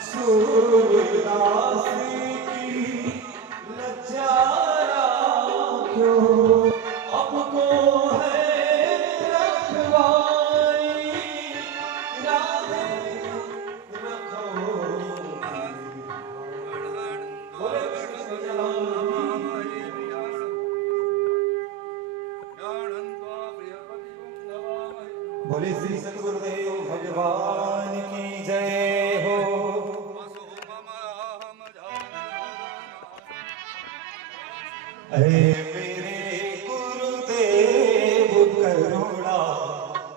सूरदास की लज्जा क्यों हमको है रखवाई, राधे रखो। बोले कृष्ण बोले श्री सद्गुरुदेव भगवान की जय हो। अरे मेरे गुरुदेव करुणा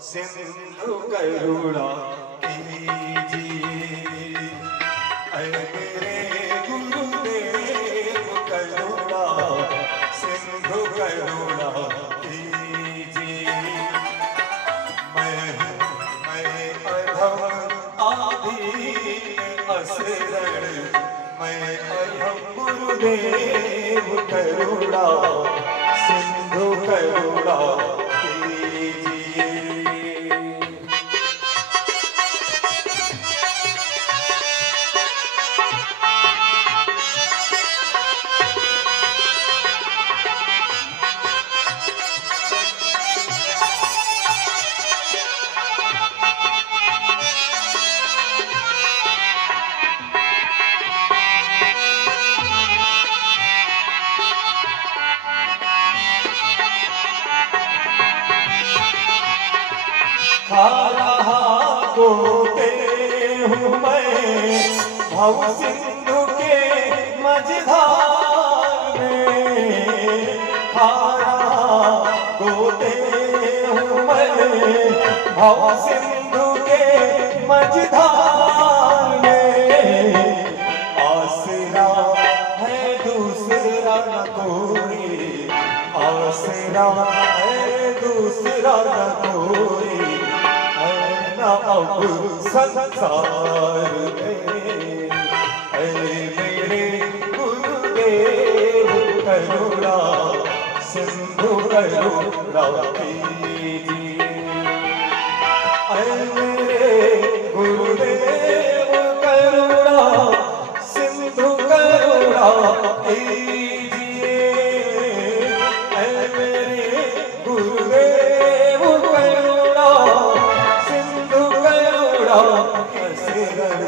सिंधु करुणा कीजिए। अरे मेरे गुरुदेव करुणा सिंधु करुणा कीजिए। मैं अधम आदीन असरण, मैं अधम गुरुदेव करुणा सिंधु करुणा कीजिए। खा रहा गोते हूँ मैं भव सिंधु के मझधार में। खा रहा गोते हूँ मैं भव सिंधु के मझधार में। आसरा है दूसरा न कोई, आसरा है दूसरा न कोई, अब संसार में। मेरे गुरुदेव करुणा सिंधु करुणा कीजिए। मेरे गुरुदेव करुणा सिंधु करुणा कीजिए। मेरे गुरुदेव करुणा शरण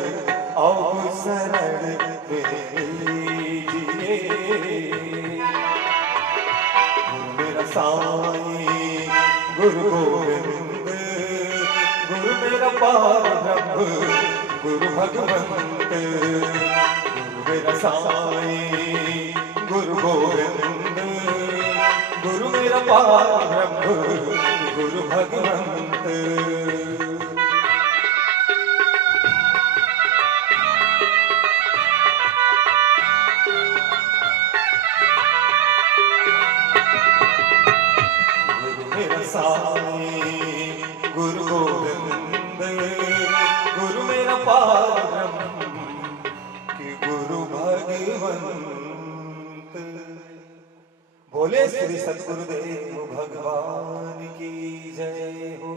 अवसरण दीजिए। मेरा साईं गुरु गोविंद, गुरु मेरा पार ब्रह्म गुरु भगवंत। गुरु मेरा साईं गुरु गोविंद, गुरु मेरा पार ब्रह्म गुरु भगवंत। साईं गुरु गोविंद, गुरु मेरा पार ब्रह्म कि गुरु भगवंत। बोले श्री सद्गुरुदेव भगवान की जय हो।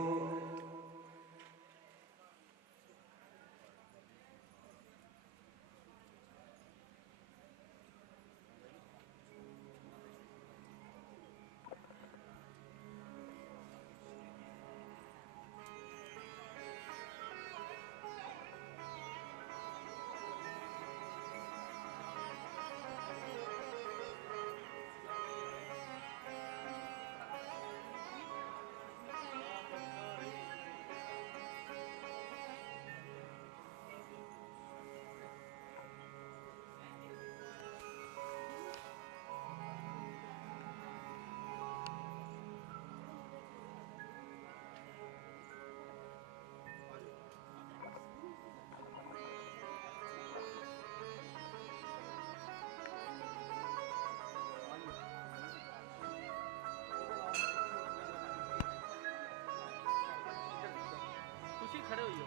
खड़े हुई हो।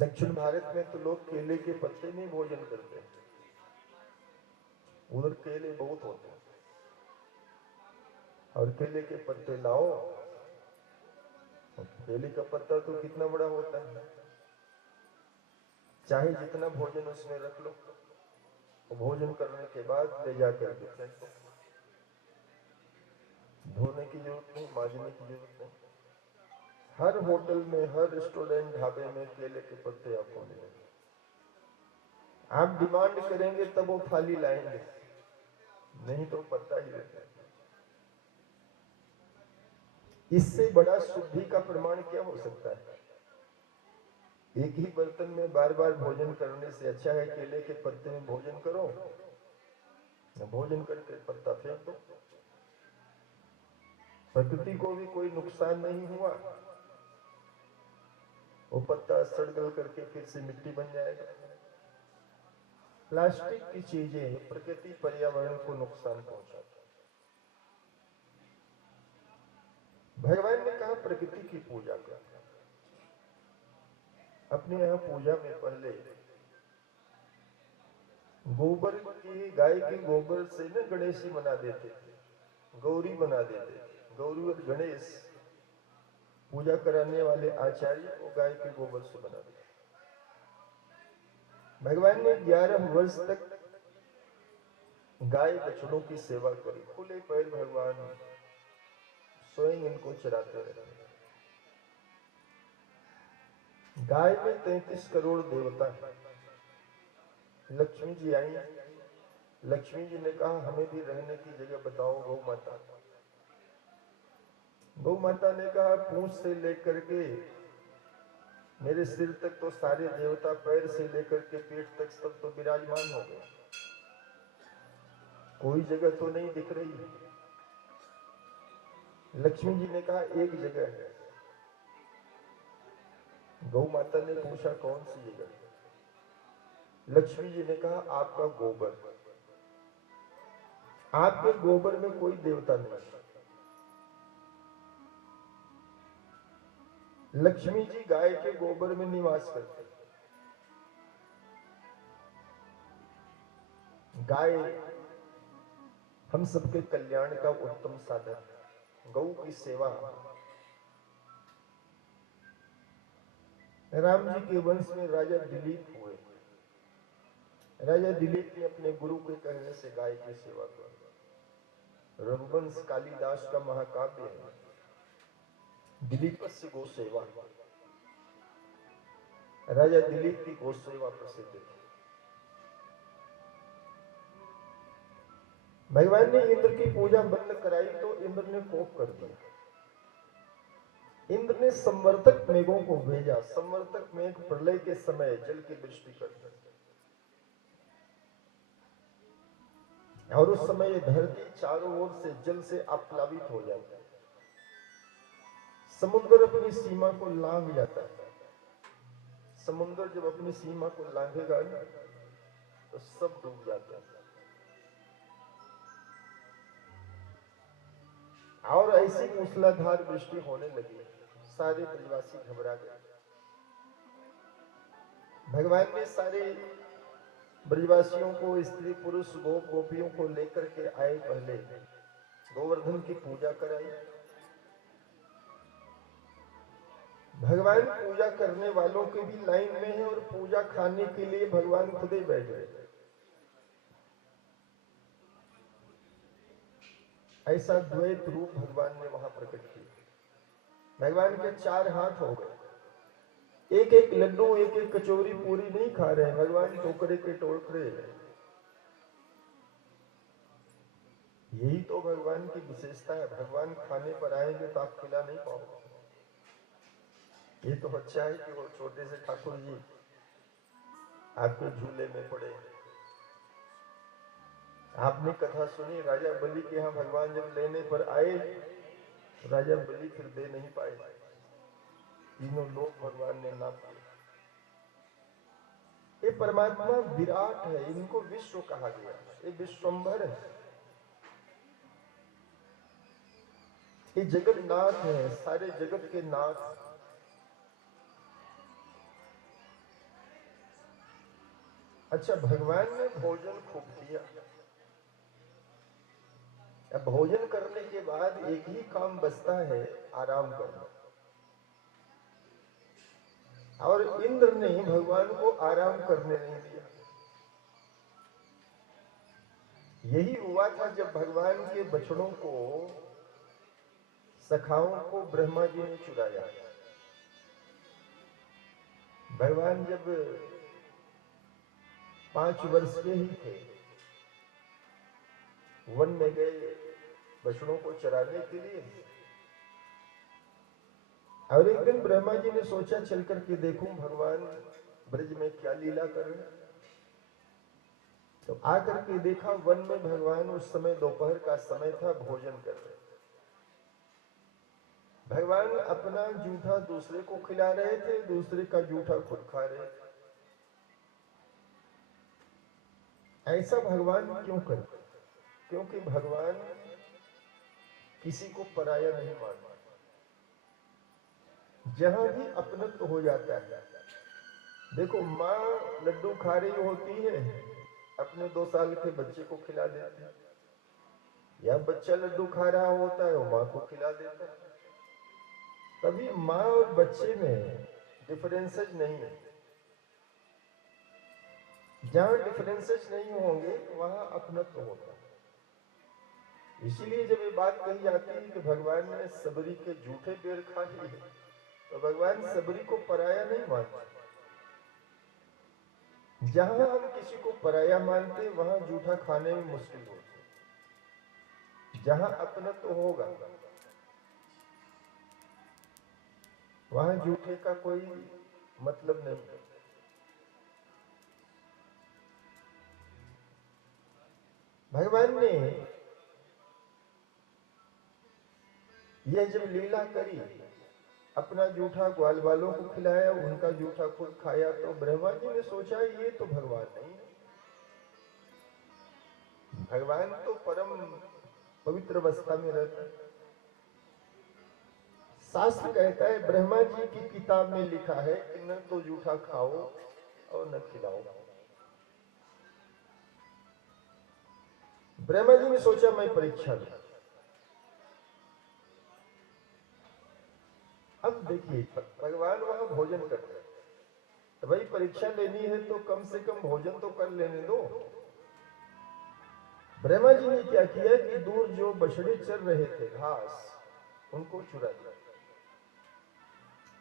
दक्षिण भारत में तो लोग केले के पत्ते में भोजन करते हैं, उधर केले बहुत होते हैं, और केले के पत्ते लाओ, केले का पत्ता तो कितना बड़ा होता है, चाहे जितना भोजन उसमें रख लो, भोजन करने के बाद ले जाकर के फेंक दो, धोने की जरूरत नहीं, मांजने की जरूरत नहीं। हर होटल में, हर रेस्टोरेंट, ढाबे में केले के पत्ते आपको मिलेंगे। आप डिमांड करेंगे तब वो थाली लाएंगे, नहीं तो पत्ता ही रहता है। इससे बड़ा शुद्धि का प्रमाण क्या हो सकता है? एक ही बर्तन में बार बार भोजन करने से अच्छा है केले के पत्ते में भोजन करो, भोजन करके पत्ता फेंक दो, प्रकृति को भी कोई नुकसान नहीं हुआ, वो पत्ता सड़ गल करके फिर से मिट्टी बन जाएगा। प्लास्टिक की चीजें प्रकृति पर्यावरण को नुकसान पहुंचाती। भगवान ने कहा प्रकृति की पूजा कर। अपने यहाँ पूजा में पहले गोबर की, गाय के गोबर से न गणेश जी बना देते थे, गौरी बना देते थे। गौरी और गणेश पूजा कराने वाले आचार्य को गाय के गोबर से बना देते। भगवान ने 11 वर्ष तक गाय बछड़ों की सेवा करी, खुले पैर भगवान स्वयं इनको चराते रहे। गाय में 33 करोड़ देवता है। लक्ष्मी जी आई, लक्ष्मी जी ने कहा हमें भी रहने की जगह बताओ गौ माता। गौ माता ने कहा पूंछ से लेकर के मेरे सिर तक तो सारे देवता, पैर से लेकर के पेट तक सब तो विराजमान हो गए, कोई जगह तो नहीं दिख रही। लक्ष्मी जी ने कहा एक जगह है। गौ माता ने पूछा कौन सी जगह? लक्ष्मी जी ने कहा आपका गोबर। आपके गोबर में कोई देवता नहीं। लक्ष्मी जी गाय के गोबर में निवास करते। गाय हम सबके कल्याण का उत्तम साधन है। गौ की सेवा। राम जी के वंश में राजा दिलीप हुए। राजा दिलीप ने अपने गुरु के कहने से गाय की सेवा की। रघुवंश कालिदास का महाकाव्य है, दिलीपस्य गो सेवा। राजा दिलीप की गो सेवा प्रसिद्ध थी। भगवान ने इंद्र की पूजा बंद कराई तो इंद्र ने कोप कर दिया। इंद्र ने संवर्तक मेघों को भेजा। संवर्तक मेघ प्रलय के समय जल की वृष्टि करते, और उस समय धरती चारों ओर से जल से आप्लावित हो जाती है। समुद्र अपनी सीमा को लांघ जाता है। समुद्र जब अपनी सीमा को लांघेगा ना तो सब डूब जाते हैं। और ऐसी मूसलाधार वृष्टि होने लगी, सारे ब्रजवासी घबरा गए। भगवान ने सारे ब्रजवासियों को, स्त्री पुरुष गोप गोपियों को लेकर के आए। पहले गोवर्धन की पूजा कराई। भगवान पूजा करने वालों के भी लाइन में है, और पूजा खाने के लिए भगवान खुद ही बैठ गए। ऐसा द्वैत रूप भगवान ने वहां प्रकट किया। भगवान के 4 हाथ हो गए। एक एक लड्डू, एक एक कचौरी पूरी नहीं खा रहे हैं, भगवान टोकरे के टोकरे। यही तो भगवान की विशेषता है। भगवान खाने पर आएंगे तो आप खिला नहीं पाओगे। ये तो अच्छा है कि वो छोटे से ठाकुर जी आपके झूले में पड़े। आपने कथा सुनी, राजा बलि के यहाँ भगवान जब लेने पर आए, राजा बलि फिर दे नहीं पाए। तीनों लोग भगवान ने नाप दिए। ये परमात्मा विराट है, इनको विश्व कहा गया। ये विश्वंभर है, ये जगन्नाथ है, सारे जगत के नाथ। अच्छा, भगवान ने भोजन खूब किया। अब भोजन करने के बाद एक ही काम बचता है, आराम करना। और इंद्र ने भगवान को आराम करने नहीं दिया। यही हुआ था जब भगवान के बछड़ों को, सखाओं को ब्रह्मा जी ने चुराया। भगवान जब 5 वर्ष के ही थे, वन में गए बछड़ों को चराने के लिए। और एक दिन ब्रह्मा जी ने सोचा चल करके देखूं भगवान ब्रज में क्या लीला कर रहे हैं। तो आकर के देखा वन में भगवान उस समय दोपहर का समय था, भोजन कर रहे। भगवान अपना जूठा दूसरे को खिला रहे थे, दूसरे का जूठा खुद खा रहे थे। ऐसा भगवान क्यों करते? क्योंकि भगवान किसी को पराया नहीं मानता। जहां भी अपनत्व हो जाता है, देखो माँ लड्डू खा रही होती है, अपने 2 साल के बच्चे को खिला देती है, या बच्चा लड्डू खा रहा होता है वो माँ को खिला देता है। तभी माँ और बच्चे में डिफरेंसेस नहीं है। जहां डिफरेंसेस नहीं होंगे वहां अपनत्व होता है। इसीलिए जब ये बात कही जाती है कि भगवान ने सबरी के जूठे पेड़ खा लिए, तो भगवान सबरी को पराया नहीं मानते। जहां हम किसी को पराया मानते वहां जूठा खाने में मुश्किल होती। जहां अपनत्व होगा वहां जूठे का कोई मतलब नहीं है। भगवान ने यह जब लीला करी, अपना जूठा ग्वाल वालों को खिलाया, उनका जूठा खुद खाया, तो ब्रह्मा जी ने सोचा ये तो भगवान नहीं है। भगवान तो परम पवित्र अवस्था में रहता है। शास्त्र कहता है, ब्रह्मा जी की किताब में लिखा है कि न तो जूठा खाओ और न खिलाओ। ब्रह्मा जी ने सोचा मैं परीक्षा लूं। अब देखिए, भगवान वहां भोजन कर रहे हैं, तो भाई परीक्षा लेनी है तो कम से कम भोजन तो कर लेने दो। ब्रह्मा जी ने क्या किया कि दूर जो बछड़े चर रहे थे घास, उनको चुरा दिया।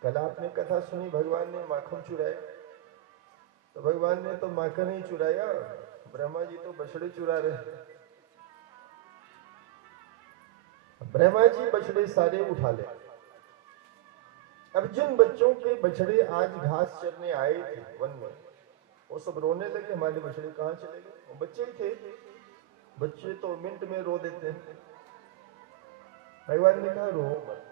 कल आपने कथा सुनी, भगवान ने माखन चुराया। तो भगवान ने तो माखन ही चुराया, ब्रह्मा जी तो बछड़े चुरा रहे। ब्रह्मा जी बछड़े सारे उठा ले। अब जिन बच्चों के बछड़े आज घास चरने आए थे वन में, वो सब रोने लगे, हमारे बछड़े कहाँ चले गए। वो बच्चे ही थे, बच्चे तो मिनट में रो देते हैं। भगवान ने कहा रो मत,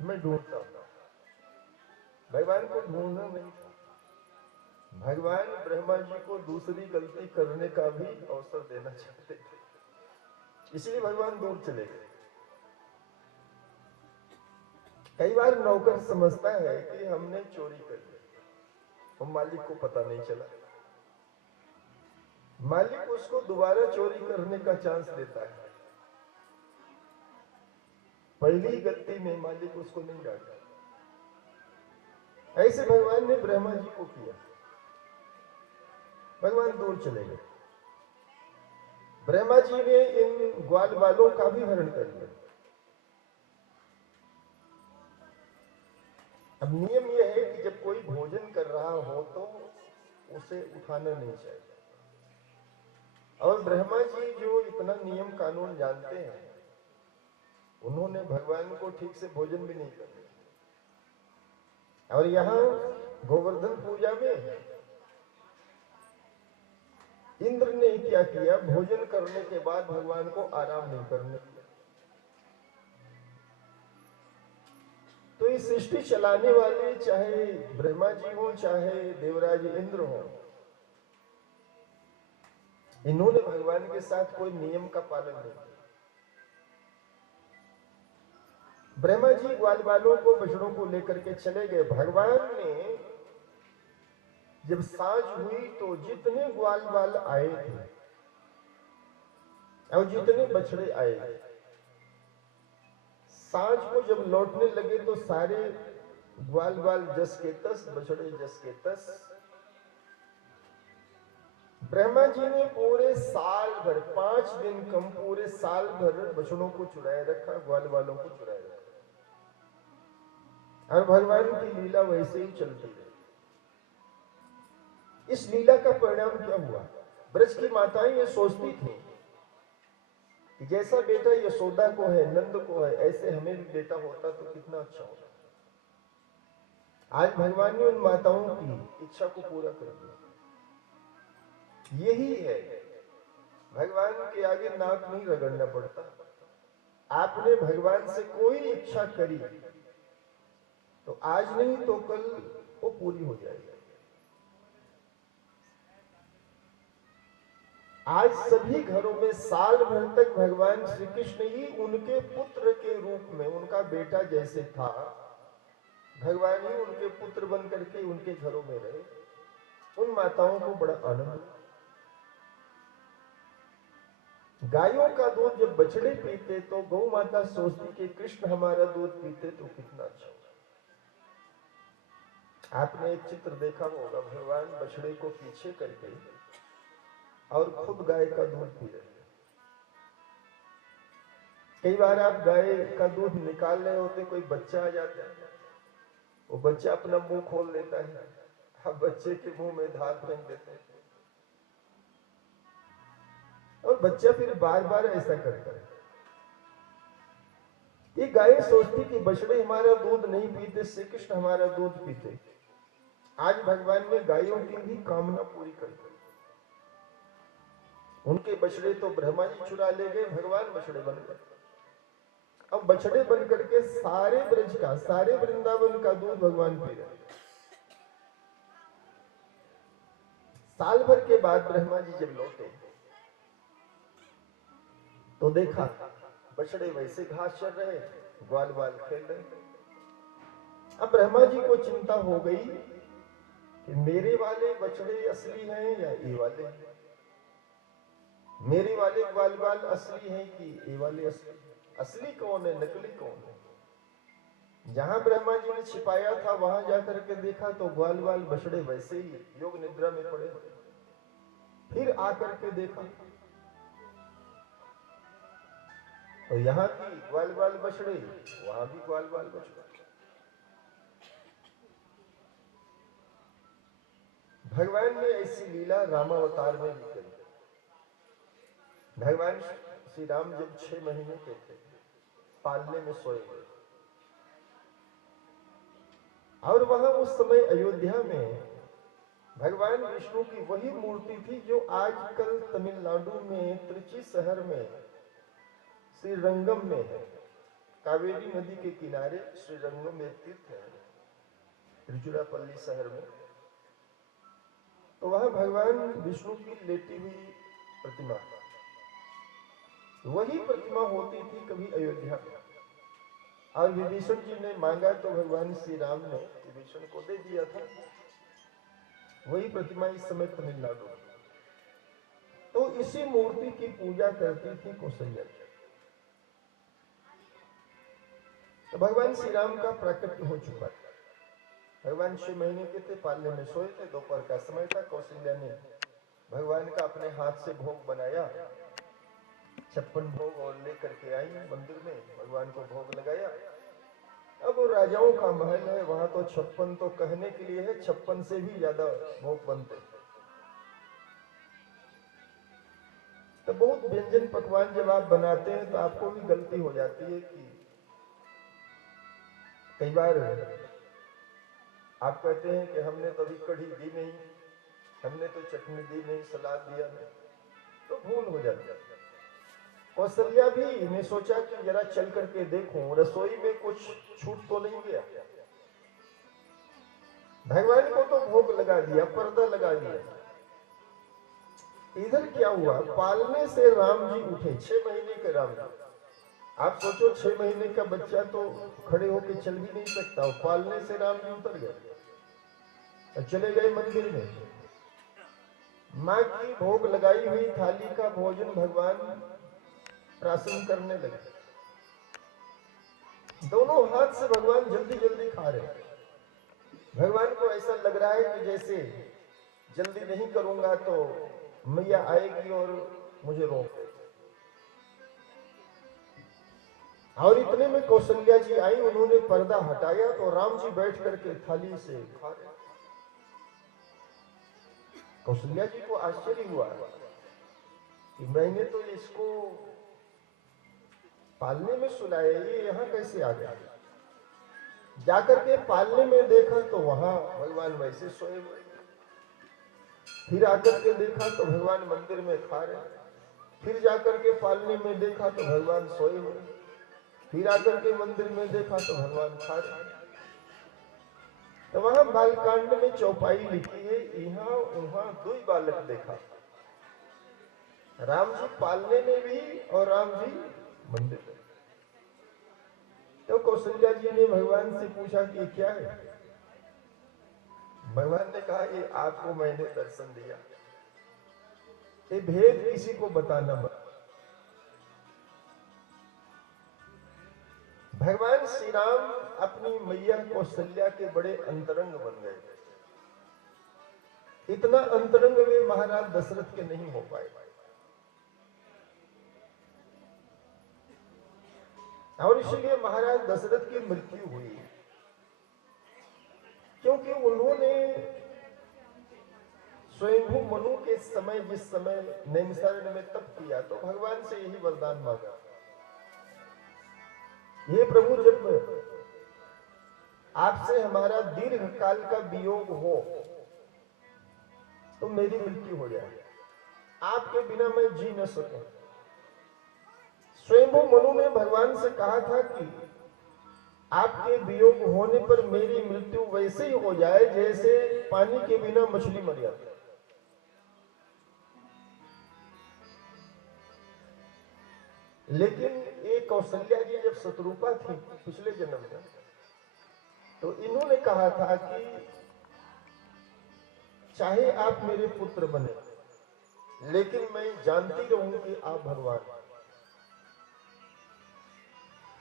मैं ढूंढता हूं। भगवान को ढूंढना नहीं था, भगवान ब्रह्मा जी को दूसरी गलती करने का भी अवसर देना चाहते थे, इसलिए भगवान दूर चले गए। कई बार नौकर समझता है कि हमने चोरी कर ली, और मालिक को पता नहीं चला। मालिक उसको दोबारा चोरी करने का चांस देता है। पहली गलती में मालिक उसको नहीं डांटा। ऐसे भगवान ने ब्रह्मा जी को किया। भगवान दूर चले गए। ब्रह्मा जी ने इन ग्वाल वालों का भी हरण कर लिया। अब नियम यह है कि जब कोई भोजन कर रहा हो तो उसे उठाना नहीं चाहिए। और ब्रह्मा जी जो इतना नियम कानून जानते हैं, उन्होंने भगवान को ठीक से भोजन भी नहीं करने। और यहां गोवर्धन पूजा में इंद्र ने क्या किया, भोजन करने के बाद भगवान को आराम नहीं करने दिया। तो इस सृष्टि चलाने वाले चाहे ब्रह्मा जी हो चाहे देवराज इंद्र हो, इन्होंने भगवान के साथ कोई नियम का पालन नहीं किया। ब्रह्मा जी ग्वाल वालों को बछड़ों को लेकर के चले गए। भगवान ने जब सांझ हुई तो जितने ग्वाल बाल आए थे और जितने बछड़े आए थे, सांझ को जब लौटने लगे तो सारे ग्वाल बाल जस के तस, बछड़े जस के तस। ब्रह्मा जी ने पूरे साल भर, 5 दिन कम, पूरे साल भर बछड़ों को चुराए रखा, ग्वाल बालों को चुराए रखा, और भगवान की लीला वैसे ही चलती रही। इस लीला का परिणाम क्या हुआ? ब्रज की माताएं ये सोचती थी कि जैसा बेटा यशोदा को है, नंद को है, ऐसे हमें भी बेटा होता तो कितना अच्छा होता। आज भगवान ने उन माताओं की इच्छा को पूरा कर दिया। यही है, भगवान के आगे नाक नहीं रगड़ना पड़ता। आपने भगवान से कोई इच्छा करी तो आज नहीं तो कल वो पूरी हो जाएगी। आज सभी घरों में साल भर तक भगवान श्री कृष्ण ही उनके पुत्र के रूप में, उनका बेटा जैसे था, भगवान ही उनके पुत्र बन करके उनके घरों में रहे। उन माताओं को बड़ा आनंद। गायों का दूध जब बछड़े पीते तो गौ माता सोचती कि कृष्ण हमारा दूध पीते तो कितना अच्छा। आपने एक चित्र देखा होगा, भगवान बछड़े को पीछे करके और खुद गाय का दूध पी रहे। कई बार आप गाय का दूध निकाल रहे होते, कोई बच्चा आ जाता है, वो बच्चा अपना मुंह खोल लेता है, आप बच्चे के मुंह में धार फेंक देते हैं और बच्चा फिर बार बार ऐसा करता है। ये गाय सोचती कि बछड़े हमारा दूध नहीं पीते, श्री कृष्ण हमारा दूध पीते। आज भगवान ने गायों की भी कामना पूरी कर दी। उनके बछड़े तो ब्रह्मा जी चुरा ले गए, भगवान बछड़े बन गए। अब बछड़े बन करके सारे ब्रज का, सारे वृंदावन का दूध भगवान पी रहे। साल भर के बाद ब्रह्मा जी जब लौटे तो देखा बछड़े वैसे घास चर रहे, ग्वाल बाल खेल रहे। अब ब्रह्मा जी को चिंता हो गई कि मेरे वाले बछड़े असली हैं या ये वाले, मेरे वाले ग्वाल बाल असली हैं कि ये वाले असली। असली कौन है, नकली कौन है? जहां ब्रह्मा जी ने छिपाया था वहां जाकर के देखा तो ग्वाल बाल बछड़े वैसे ही योग निद्रा में पड़े। फिर आकर के देखा तो यहाँ की ग्वाल बाल बछड़े, वहां भी ग्वाल बाल बछड़े। भगवान ने ऐसी लीला रामावतार में भी करी। भगवान श्री राम जब 6 महीने के थे, पालने में सोए गए, और वहां उस समय अयोध्या में भगवान विष्णु की वही मूर्ति थी जो आजकल तमिलनाडु में त्रिची शहर में श्रीरंगम में है। कावेरी नदी के किनारे श्रीरंगम में तीर्थ है, त्रिचुरापल्ली शहर में। तो वहां भगवान विष्णु की लेटी हुई प्रतिमा, वही प्रतिमा होती थी कभी अयोध्या में। और विभीषण जी ने मांगा तो भगवान श्री राम ने विभीषण को दे दिया था। वही प्रतिमा इस समय तमिलनाडु में। तो इसी मूर्ति की पूजा करती थी कौशल्या। तो भगवान श्री राम का प्राकट्य हो चुका था। भगवान 6 महीने के थे, पालने में सोए थे, दोपहर का समय था। कौशल्या ने भगवान का अपने हाथ से भोग बनाया, 56 भोग और लेकर के आई मंदिर में, भगवान को भोग लगाया। अब वो राजाओं का महल है, वहां तो 56 तो कहने के लिए है, 56 से भी ज्यादा भोग बनते। तो बहुत व्यंजन पकवान जब आप बनाते हैं तो आपको भी गलती हो जाती है कि कई बार आप कहते हैं कि हमने तो अभी कढ़ी दी नहीं, हमने तो चटनी दी नहीं, सलाद दिया नहीं, तो भूल हो जाती है। कौशल्या भी ने सोचा कि जरा चल करके देखूं रसोई में कुछ छूट तो नहीं गया। भगवान को तो भोग लगा दिया, पर्दा लगा दिया। इधर क्या हुआ, पालने से राम जी उठे, 6 महीने के राम जी। आप सोचो 6 महीने का बच्चा तो खड़े होकर चल भी नहीं सकता, पालने से राम जी उतर गए। चले गए मंदिर में। माँ की भोग लगाई हुई थाली का भोजन भगवान प्राशन करने लगे। दोनों हाथ से भगवान जल्दी जल्दी खा रहे हैं। भगवान को ऐसा लग रहा है कि जैसे जल्दी नहीं करूंगा तो मैया आएगी और मुझे रोक देगी। और इतने में कौशल्या जी आई, उन्होंने पर्दा हटाया तो राम जी बैठ करके थाली से खा रहे। कौशल्या जी को आश्चर्य हुआ कि मैंने तो इसको पालने में सुलाया, ये यहाँ कैसे आ गया। जाकर के पालने में देखा तो वहां भगवान वैसे सोए हुए। फिर आकर के देखा तो भगवान मंदिर में खा रहे। फिर जाकर के पालने में देखा तो भगवान सोए हुए। फिर आकर के मंदिर में देखा तो भगवान खा रहे। तो वहां बालकांड में चौपाई लिखी है, यहाँ वहां दो बालक देखा, राम जी पालने में भी और राम जी मंदिर में। तो कौशल्या जी ने भगवान से पूछा कि ये क्या है। भगवान ने कहा ये आपको मैंने दर्शन दिया, ये भेद किसी को बताना मत। भगवान श्री राम अपनी मैया कौशल्या के बड़े अंतरंग बन गए। इतना अंतरंग वे महाराज दशरथ के नहीं हो पाए। और इसलिए महाराज दशरथ की मृत्यु हुई, क्योंकि उन्होंने स्वयंभू मनु के समय जिस समय नैमिषारण्य में तप किया तो भगवान से यही वरदान मांगा, हे प्रभु जब आपसे हमारा दीर्घ काल का वियोग हो तो मेरी मृत्यु हो जाए, आपके बिना मैं जी न सकूं। स्वयंभू मनु ने भगवान से कहा था कि आपके वियोग होने पर मेरी मृत्यु वैसे ही हो जाए जैसे पानी के बिना मछली मर जाती। लेकिन एक कौशल्या जी जब शत्रुपा थी पिछले जन्म में, तो इन्होंने कहा था कि चाहे आप मेरे पुत्र बने लेकिन मैं जानती रहूं कि आप भगवान।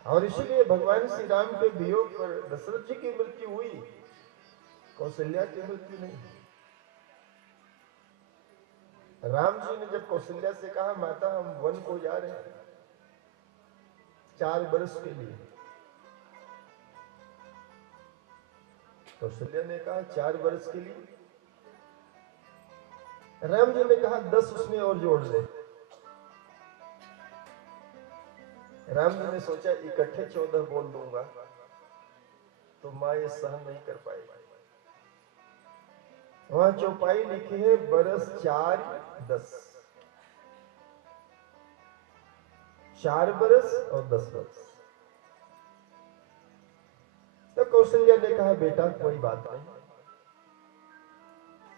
और इसीलिए भगवान श्री राम के वियोग पर दशरथ जी की मृत्यु हुई, कौशल्या की मृत्यु नहीं। राम जी ने जब कौशल्या से कहा माता हम वन को जा रहे हैं 4 वर्ष के लिए, कौशल्या ने कहा 4 वर्ष के लिए। राम जी ने कहा 10 उसमें और जोड़ ले। राम जी ने सोचा इकट्ठे 14 बोल दूंगा तो मां ये सहन नहीं कर पाएगी। वहां चौपाई लिखी है बरस 4 10, 4 बरस और 10 बरस। तो कौशल्या ने कहा बेटा कोई बात नहीं,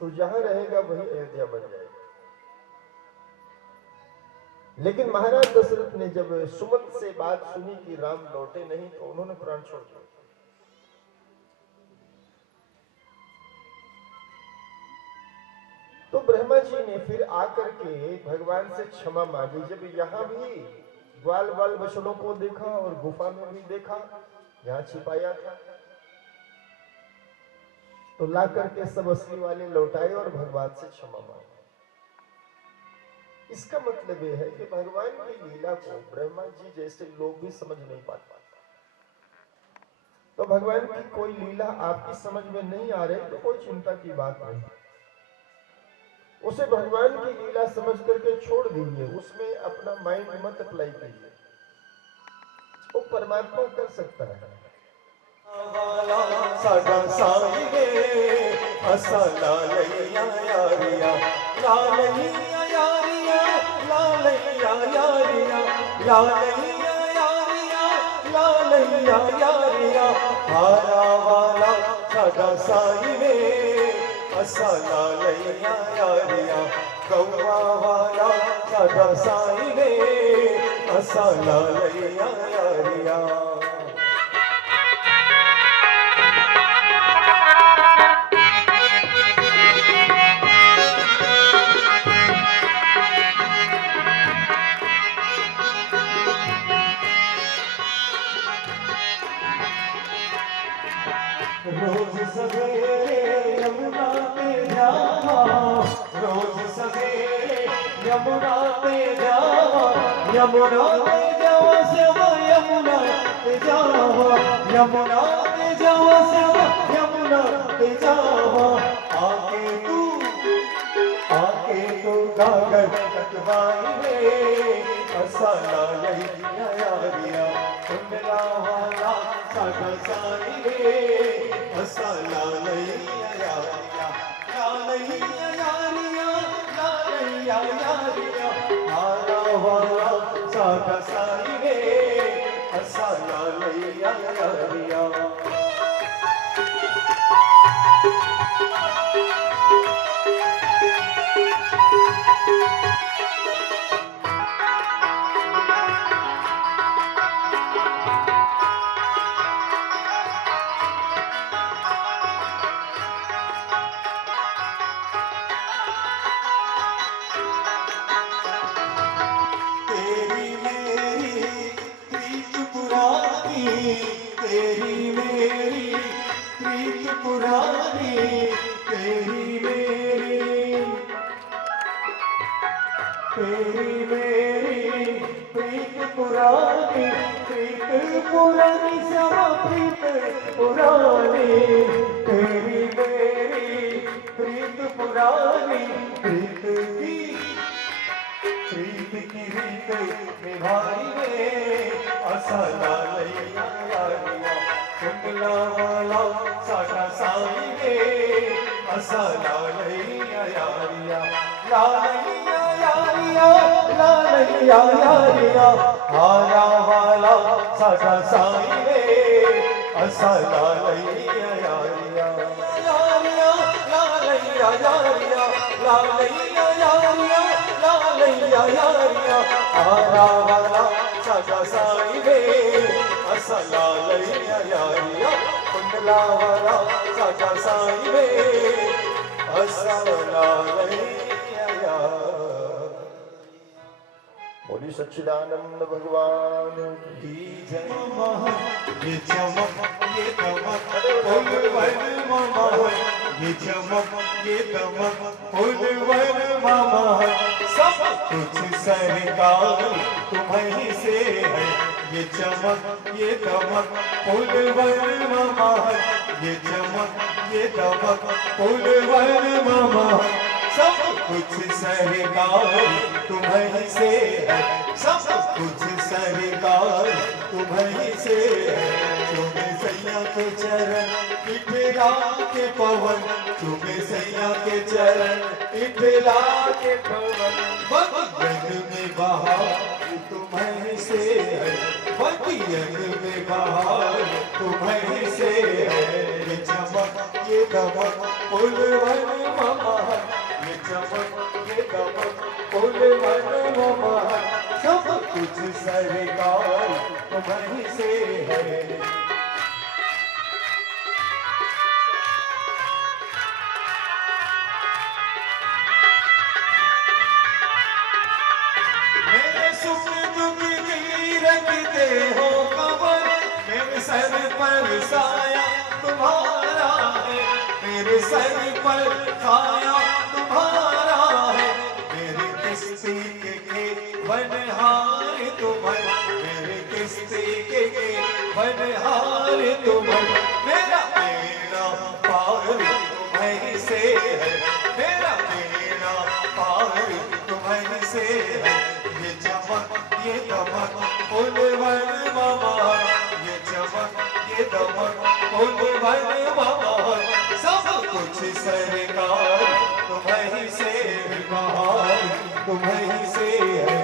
तू जहां रहेगा वही अयोध्या बन जाएगा। लेकिन महाराज दशरथ ने जब सुमंत से बात सुनी कि राम लौटे नहीं तो उन्होंने प्राण छोड़ दिया। तो ब्रह्मा जी ने फिर आकर के भगवान से क्षमा मांगी। जब यहां भी ग्वाल बाल बछड़ों को देखा और गुफा में भी देखा, यहां छिपाया था, तो ला करके सब असली वाले लौटाए और भगवान से क्षमा मांगी। इसका मतलब यह है कि भगवान की लीला को ब्रह्मा जी जैसे लोग भी समझ नहीं पाते। तो भगवान की कोई लीला आपकी समझ में नहीं आ रही तो कोई चिंता की बात नहीं, उसे भगवान की लीला समझ करके छोड़ दीजिए, उसमें अपना माइंड मत अप्लाई कीजिए, वो परमात्मा कर सकता है। साडा साई वे असा लालैया यारिया, लालैया यारिया, लालैया यारिया, लालैया यारिया, लालैया यारिया, हारा वाला साडा साई वे असा लालैया यारिया, कौवा वाला साडा साई वे असा लालैया यारिया। सवेरे यमुना पे जावा, यमुना पे जावा श्यामा, यमुना पे जावा, यमुना पे जावा श्यामा, यमुना पे जावा। आके तू गागर कटवाई रे, असाला लैया यारिया कुंडला वाला सागा साई रे, असाला लैया यारिया लालैया यारिया, लालैया यारिया आला वाला सागा साई रे, असाला लैया यारिया। तेरी मेरी प्रीत पुरानी, तेरी मेरी प्रीत पुरानी, प्रीत पुरानी श्यामा प्रीत पुरानी, तेरी मेरी प्रीत पुरानी, प्रीत की रीत निभाई रे, असाला लैया यारिया कुंडला वाला सागा साई रे, असाला लैया यारिया लालैया यारिया, लालैया यारिया हारा वाला सागा साई रे, असाला लैया यारिया यारिया, लालैया यारिया, लालैया यारिया, लालैया यारिया हारा वाला सागा साई रे, असाला लैया यारिया कुंडला वाला सागा साई रे, असाला लैया यारिया। बोली सच्चिदानंद भगवान की जय। ये चमक ये दमक फूलवन मामा, ये चमक ये दमक फूलवन मामा, सब कुछ सरकार तुम्हीं से है। ये चमक ये दमक फूलवन मामा, ये चमक ये दमक फूलवन मामा, सब कुछ सरकार तुम्हीं से है, सब कुछ सरकार तुम्हीं से है। चुमे सैया के चरण इठला के पवन, चुमे सैया के चरण इठला के पवन, बगियन में बहार तुम्हीं से है, बगियन में बहार तुम्हीं से है। ये चमक ये दमक फूलवन मामा, ये चमक ये दमक फूलवन मामा, सब कुछ सरकार तुम्हीं से है। मेरे सुख दुख की रखते हो खबर, मेरे सर पर साया तुम्हारा है, मेरे सर पर साया तुम्हारा है। मेरे किस्ती के बनहार तुम्हें, मेरे किस्ती के बनहार तुम्हें, मेरा पार तुम्हीं से है, मेरा पार तुम्हीं से है। ये चमक ये दमक फूलवन मामा, ये चमक ये दमक फूलवन मामा, सब कुछ सरकार तुम्हीं से बहार तुम्हीं से है।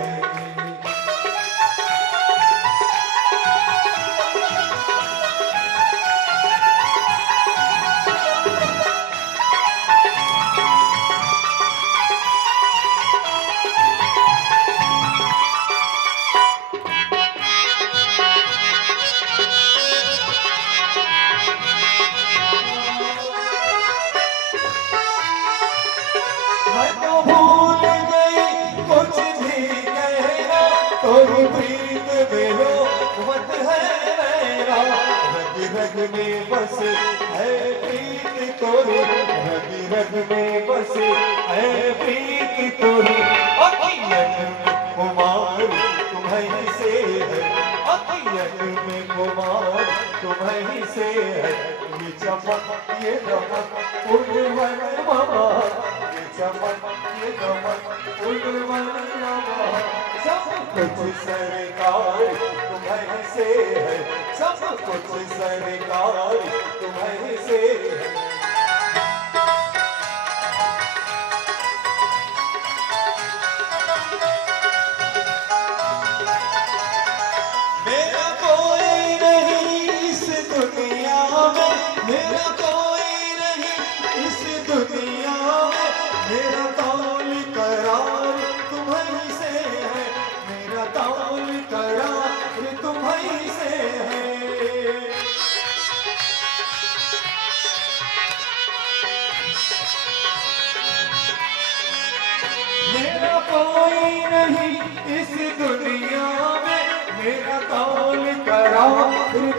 तोरी प्रीत मेरो वत है मेरा, रग रग में बस है प्रीत तोरी, रग रग में बस है प्रीत तोरी अखियन में कुमार तुम्हीं से है, अखियन में कुमार तुम्हीं से है। ये चमक ये दमक उर्वन ममा, ये चमक ये दमक उर्वन ममा, सब कुछ सरकार तुम्हीं से है, सब कुछ सरकार तुम्हीं से है। मेरा कोई नहीं इस दुनिया में, मेरा कोई नहीं इस दुनिया में, मेरा ताल करार तुम्हीं से है, मेरा ताल करार तुम्हीं से है। मेरा कोई नहीं इस दुनिया में, मेरा ताल करार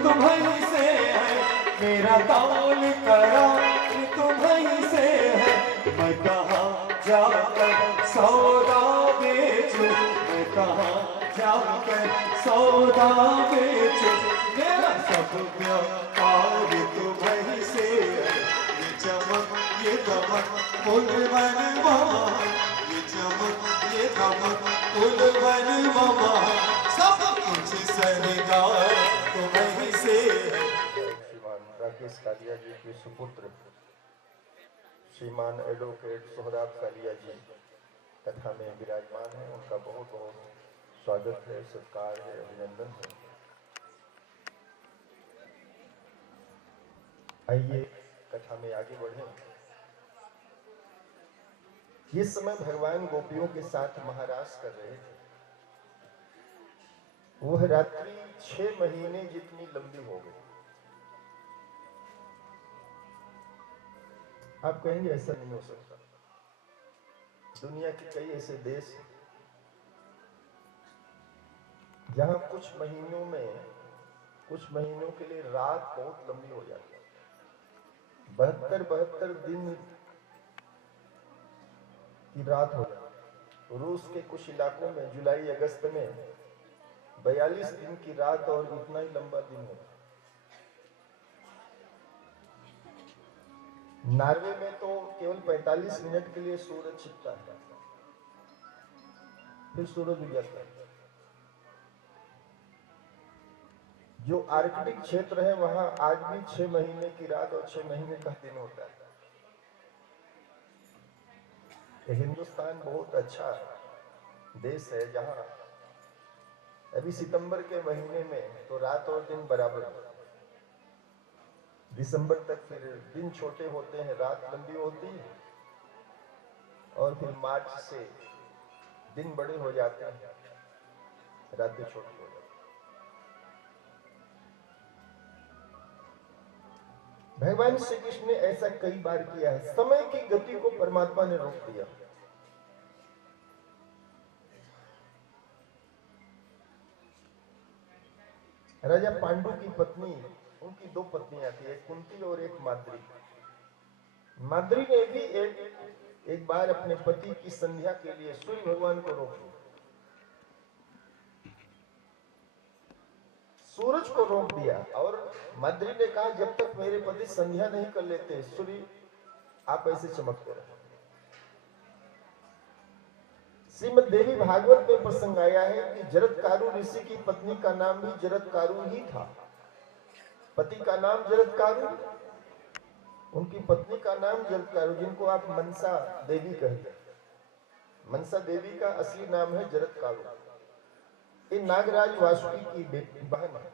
तुम्हीं से है, मेरा ताल करार तुम्हीं से है। मैं कहाँ जाकर सौदा बेचूं, मैं कहाँ जाकर सौदा बेचूं, मेरा सब व्यापार तुम्हीं से है। ये चमक ये दमक फूलवन मामा, ये चमक ये दमक फूलवन मामा, सब कुछ सरकार तुम्हीं से है। श्रीमान राकेश कालिया जी के सुपुत्र श्रीमान एडवोकेट सोहराब कालिया जी कथा में विराजमान है। उनका बहुत बहुत स्वागत है, सत्कार है, अभिनंदन है। आइए कथा में आगे बढ़े। ये समय भगवान गोपियों के साथ महाराज कर रहे थे। वह रात्रि 6 महीने जितनी लंबी हो गई। आप कहेंगे ऐसा नहीं हो सकता। दुनिया के कई ऐसे देश हैं जहां कुछ महीनों के लिए रात बहुत लंबी हो जाती है। 72 दिन की रात हो जाती है। रूस के कुछ इलाकों में जुलाई अगस्त में 42 दिन की रात और इतना ही लंबा दिन होता है। नॉर्वे में तो केवल 45 मिनट के लिए सूरज छिपता है, फिर सूरज उग जाता है। जो आर्कटिक क्षेत्र है वहां आज भी 6 महीने की रात और 6 महीने का दिन होता है। हिंदुस्तान बहुत अच्छा देश है जहां अभी सितंबर के महीने में तो रात और दिन बराबर है। दिसंबर तक फिर दिन छोटे होते हैं, रात लंबी होती है, और फिर मार्च से दिन बड़े हो जाते हैं, रातें छोटी हो जाती हैं। भगवान श्री कृष्ण ने ऐसा कई बार किया है। समय की गति को परमात्मा ने रोक दिया। राजा पांडु की पत्नी, उनकी 2 पत्नियां थी, एक कुंती और एक माद्री। माद्री ने भी एक बार अपने पति की संध्या के लिए सूर्य भगवान को रोक दिया, सूरज को रोक दिया। और माद्री ने कहा जब तक मेरे पति संध्या नहीं कर लेते सूर्य आप ऐसे चमकते रहे। श्रीमद् देवी भागवत में प्रसंग आया है कि जरत्कारु ऋषि की पत्नी का नाम भी जरत्कारु ही था। पति का नाम जरत्कारु, उनकी पत्नी का नाम जरत्कारु, जिनको आप मनसा देवी कहते हैं। मनसा देवी का असली नाम है जरत्कारु। ये नागराज वासुकी की बहन है।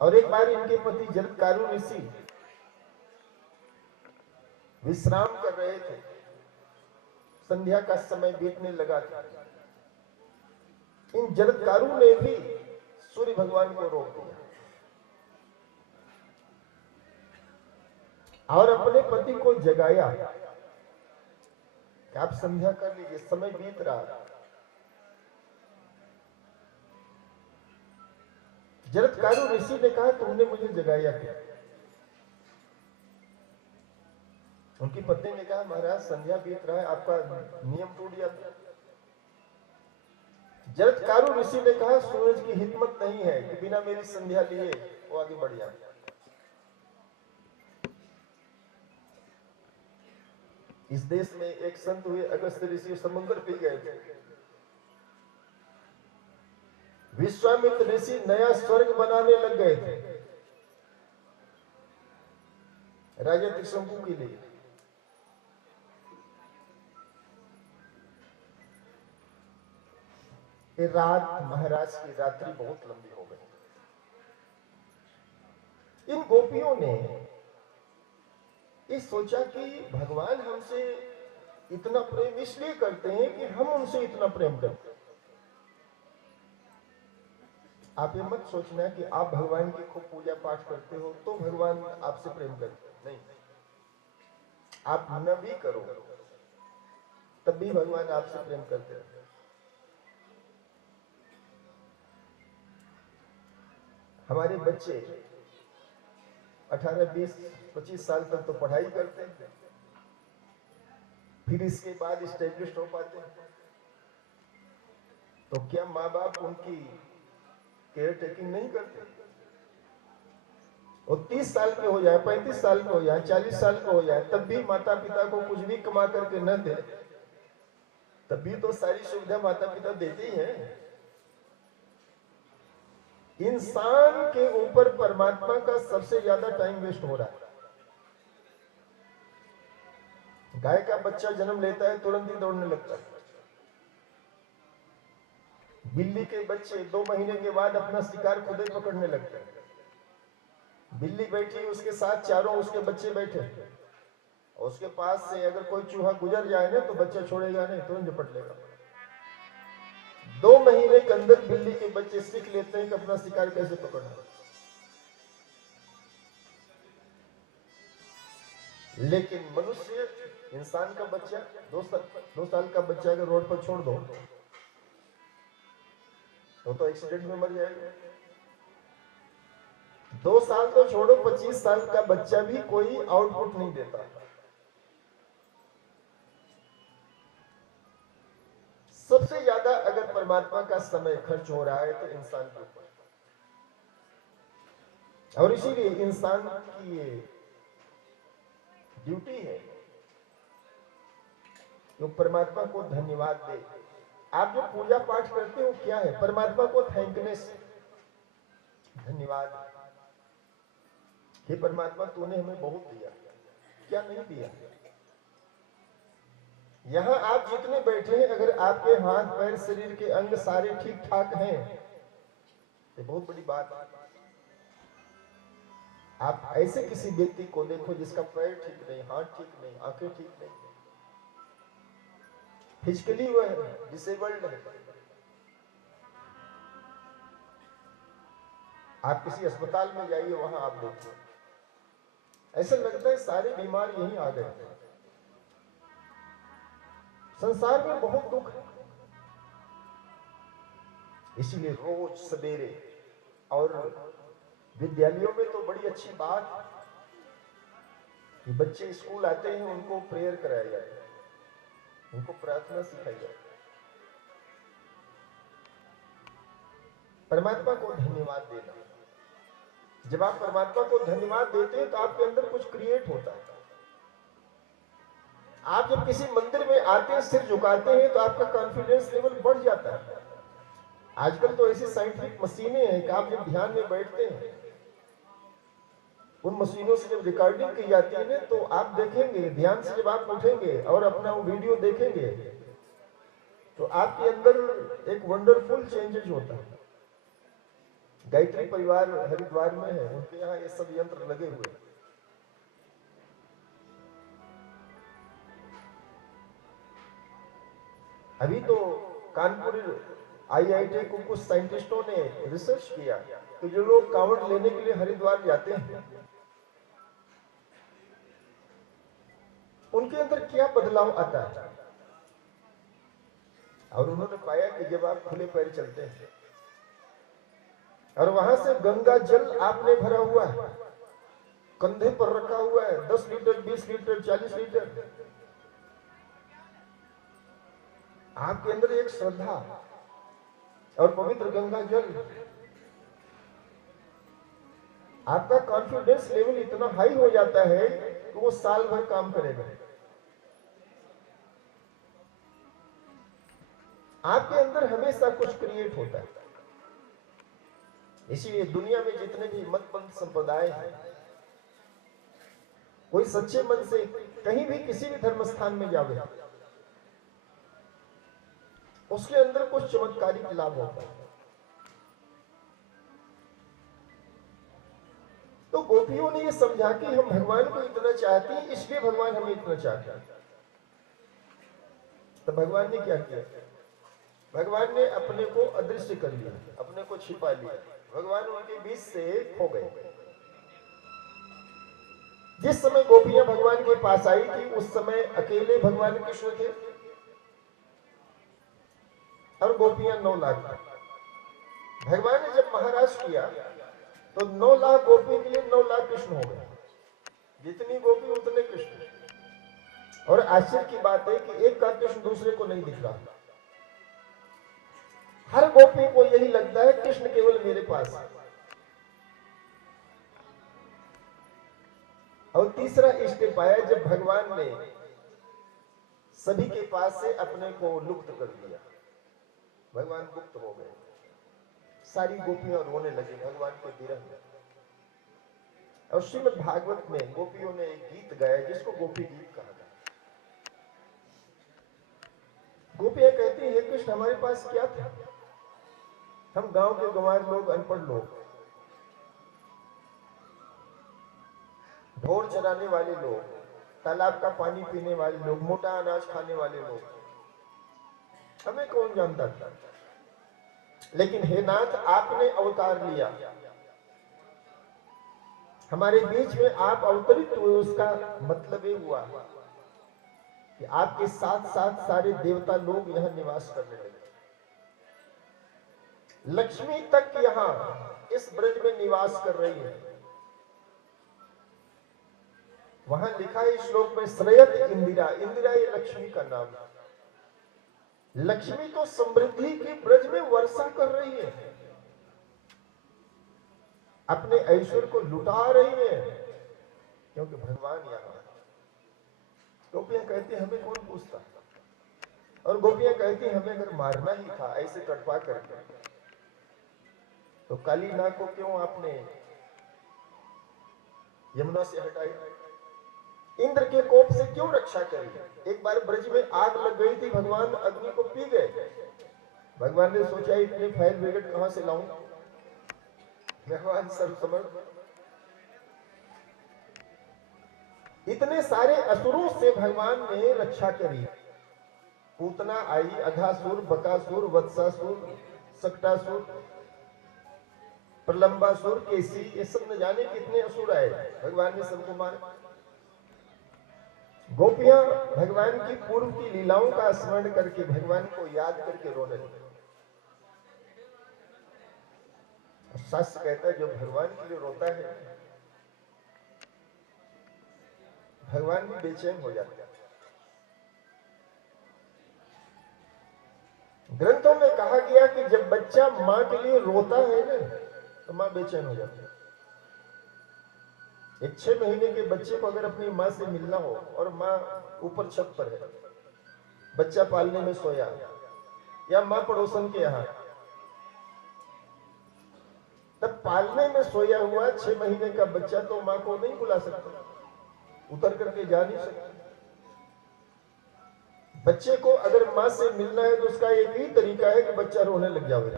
और एक बार इनके पति जरत्कारु ऋषि विश्राम कर रहे थे, संध्या का समय बीतने लगा था। इन जरत्कारु ने भी सूर्य भगवान को रोक दिया और अपने पति को जगाया कि आप संध्या कर लीजिए, समय बीत रहा। जरत्कारु ऋषि ने कहा तुमने मुझे जगाया क्या? उनकी पत्नी ने कहा महाराज संध्या बीत रहा है, आपका नियम टूट जाता है। जरत्कारु ऋषि ने कहा सूरज की हिम्मत नहीं है कि बिना मेरी संध्या लिए वो आगे बढ़ जाए। इस देश में एक संत हुए अगस्त्य ऋषि, समुद्र पी गए थे। विश्वामित्र ऋषि नया स्वर्ग बनाने लग गए थे राजा त्रिशंकु के लिए। रात महाराज की रात्रि बहुत लंबी हो गई। इन गोपियों ने ये सोचा कि भगवान हमसे इतना प्रेम इसलिए करते हैं कि हम उनसे इतना प्रेम करते हैं। आप ये मत सोचना कि आप भगवान की खूब पूजा पाठ करते हो तो भगवान आपसे प्रेम करते हैं, नहीं। आप न भी करो तब भी भगवान आपसे प्रेम करते हैं। हमारे बच्चे 18, 20, 25 साल तक तो पढ़ाई करते हैं, फिर इसके बाद स्टैब्लिश हो पाते हैं। तो क्या माँ बाप उनकी केयर टेकिंग नहीं करते? वो 30 साल के हो जाए, 35 साल के हो जाए, 40 साल के हो जाए, तब भी माता पिता को कुछ भी कमा करके न दे, तब भी तो सारी सुविधा माता पिता देते ही हैं। इंसान के ऊपर परमात्मा का सबसे ज्यादा टाइम वेस्ट हो रहा है। गाय का बच्चा जन्म लेता है तुरंत ही दौड़ने लगता है। बिल्ली के बच्चे 2 महीने के बाद अपना शिकार खुद ही पकड़ने लगते हैं। बिल्ली बैठी उसके साथ चारों उसके बच्चे बैठे, और उसके पास से अगर कोई चूहा गुजर जाए ना तो बच्चा छोड़ेगा नहीं, तुरंत झपट लेगा। 2 महीने के अंदर बिल्ली के बच्चे सीख लेते हैं कि अपना शिकार कैसे पकड़ना। लेकिन मनुष्य, इंसान का बच्चा 2 साल का बच्चा अगर रोड पर छोड़ दो तो एक्सीडेंट में मर जाएगा। 2 साल तो छोड़ो, 25 साल का बच्चा भी कोई आउटपुट नहीं देता। सबसे ज्यादा अगर परमात्मा का समय खर्च हो रहा है तो इंसान के ऊपर, और इसीलिए इंसान की ये ड्यूटी है कि परमात्मा को धन्यवाद दे। आप जो पूजा पाठ करते हो क्या है? परमात्मा को थैंकनेस, धन्यवाद। हे परमात्मा तूने हमें बहुत दिया, क्या नहीं दिया? यहां आप जितने बैठे हैं, अगर आपके हाथ पैर शरीर के अंग सारे ठीक ठाक हैं ये बहुत बड़ी बात है। आप ऐसे किसी व्यक्ति को देखो जिसका पैर ठीक नहीं, हाथ ठीक नहीं, आंखें ठीक नहीं, फिजिकली वह डिसेबल्ड है। आप किसी अस्पताल में जाइए, वहां आप देखिए, ऐसा लगता है सारे बीमार यहीं आ गए। संसार में बहुत दुख है, इसीलिए रोज सवेरे, और विद्यालयों में तो बड़ी अच्छी बात कि बच्चे स्कूल आते हैं उनको प्रेयर कराया जाए, उनको प्रार्थना सिखाई जाए। परमात्मा को धन्यवाद देना। जब आप परमात्मा को धन्यवाद देते हैं तो आपके अंदर कुछ क्रिएट होता है। आप जब किसी मंदिर में आते हैं, सिर झुकाते हैं, तो आपका कॉन्फिडेंस लेवल बढ़ जाता है। आजकल तो ऐसी साइंटिफिक मशीनें हैं कि आप जब ध्यान में बैठते हैं, उन मशीनों से जब रिकॉर्डिंग की जाती है ना, तो आप देखेंगे, ध्यान से जब आप उठेंगे और अपना वो वीडियो देखेंगे तो आपके अंदर एक वंडरफुल चेंजेस होता है। गायत्री परिवार हरिद्वार में है, उनके यहाँ ये सब यंत्र लगे हुए हैं। अभी तो कानपुर IIT को कुछ साइंटिस्टों ने रिसर्च किया कि जो लोग कांवड़ लेने के लिए हरिद्वार जाते हैं उनके अंदर क्या बदलाव आता है। और उन्होंने पाया कि जब आप खुले पैर चलते हैं और वहां से गंगा जल आपने भरा हुआ है, कंधे पर रखा हुआ है, 10 लीटर, 20 लीटर, 40 लीटर। आपके अंदर एक श्रद्धा और पवित्र गंगा जल, आपका कॉन्फिडेंस लेवल इतना हाई हो जाता है कि वो साल भर काम करेगा। आपके अंदर हमेशा कुछ क्रिएट होता है। इसीलिए दुनिया में जितने भी मतपंथ संप्रदाय हैं, कोई सच्चे मन से कहीं भी किसी भी धर्म स्थान में जावे, उसके अंदर कुछ चमत्कारिक लाभ होता है। तो गोपियों ने ये समझा कि हम भगवान को इतना चाहते हैं, इसलिए भगवान हमें इतना चाहते हैं। तो भगवान ने क्या किया? भगवान ने अपने को अदृश्य कर लिया, अपने को छिपा लिया। भगवान उनके बीच से खो गए। जिस समय गोपियां भगवान के पास आई थी, उस समय अकेले भगवान कृष्ण थे और गोपियां 9 लाख। भगवान ने जब महाराज किया तो 9 लाख गोपी के लिए 9 लाख कृष्ण हो गए। जितनी गोपी उतने कृष्ण। और आश्चर्य की बात है कि एक का कृष्ण दूसरे को नहीं दिख रहा। हर गोपी को यही लगता है कृष्ण केवल मेरे पास है। और तीसरा स्टेप आया जब भगवान ने सभी के पास से अपने को लुप्त कर दिया। भगवान गुप्त हो गए। सारी गोपियां रोने लगी भगवान के विरह में। और श्रीमद् भागवत में गोपियों ने एक गीत गाया जिसको गोपी गीत कहा गया। गोपियां कहती है, हे कृष्ण हमारे पास क्या था? हम गांव के गंवार लोग, अनपढ़ लोग, ढोर चराने वाले लोग, तालाब का पानी पीने वाले लोग, मोटा अनाज खाने वाले लोग, हमें कौन जानता था? लेकिन हे नाथ, आपने अवतार लिया, हमारे बीच में आप अवतरित हुए। उसका मतलब ये हुआ कि आपके साथ साथ सारे देवता लोग यहां निवास करने लगे। लक्ष्मी तक यहां इस ब्रज में निवास कर रही है। वहां लिखा है श्लोक में, श्रेयत इंदिरा। इंदिरा ये लक्ष्मी का नाम है। लक्ष्मी तो समृद्धि की ब्रज में वर्षा कर रही है, अपने ऐश्वर्य को लुटा रही है, क्योंकि भगवान यहां। गोपियां कहती हमें कौन पूछता? और गोपियां कहती हमें अगर मारना ही था ऐसे तड़पा करके, तो काली नाग को क्यों आपने यमुना से हटाई? इंद्र के कोप से क्यों रक्षा करी? एक बार ब्रज में आग लग गई थी, भगवान अग्नि को पी गए। भगवान ने सोचा इतने फायर ब्रिगेड कहां से लाऊं? भगवान सर्वसमर्थ। इतने सारे असुरों से भगवान ने रक्षा करी। पूतना आई, अघासुर, बकासुर, वत्सासुर, सकटासुर, प्रलंबासुर, केसी, ये सब न जाने कितने असुर आए। भगवान ने सबको मारा। गोपियां भगवान की पूर्व की लीलाओं का स्मरण करके, भगवान को याद करके रोने लगी। शास्त्र कहता है जो भगवान के लिए रोता है, भगवान भी बेचैन हो जाता है। ग्रंथों में कहा गया कि जब बच्चा मां के लिए रोता है ना, तो मां बेचैन हो जाती है। एक 6 महीने के बच्चे को अगर अपनी मां से मिलना हो और मां ऊपर छत पर है, बच्चा पालने में सोया, या मां पड़ोसन के यहां, तब पालने में सोया हुआ 6 महीने का बच्चा तो मां को नहीं बुला सकता, उतर करके जा नहीं सकता। बच्चे को अगर मां से मिलना है तो उसका एक ही तरीका है कि बच्चा रोने लग जाए।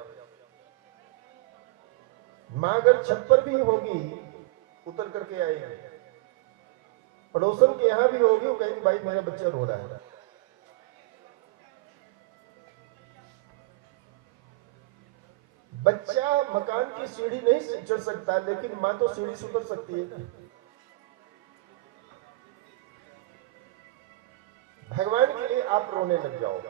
मां अगर छत पर भी होगी, उतर करके आएगी, पड़ोसन के यहां भी होगी, वो कहेगी भाई मेरा बच्चा रो रहा है। बच्चा मकान की सीढ़ी नहीं चढ़ सकता, लेकिन मां तो सीढ़ी से उतर सकती है। भगवान के लिए आप रोने लग जाओ।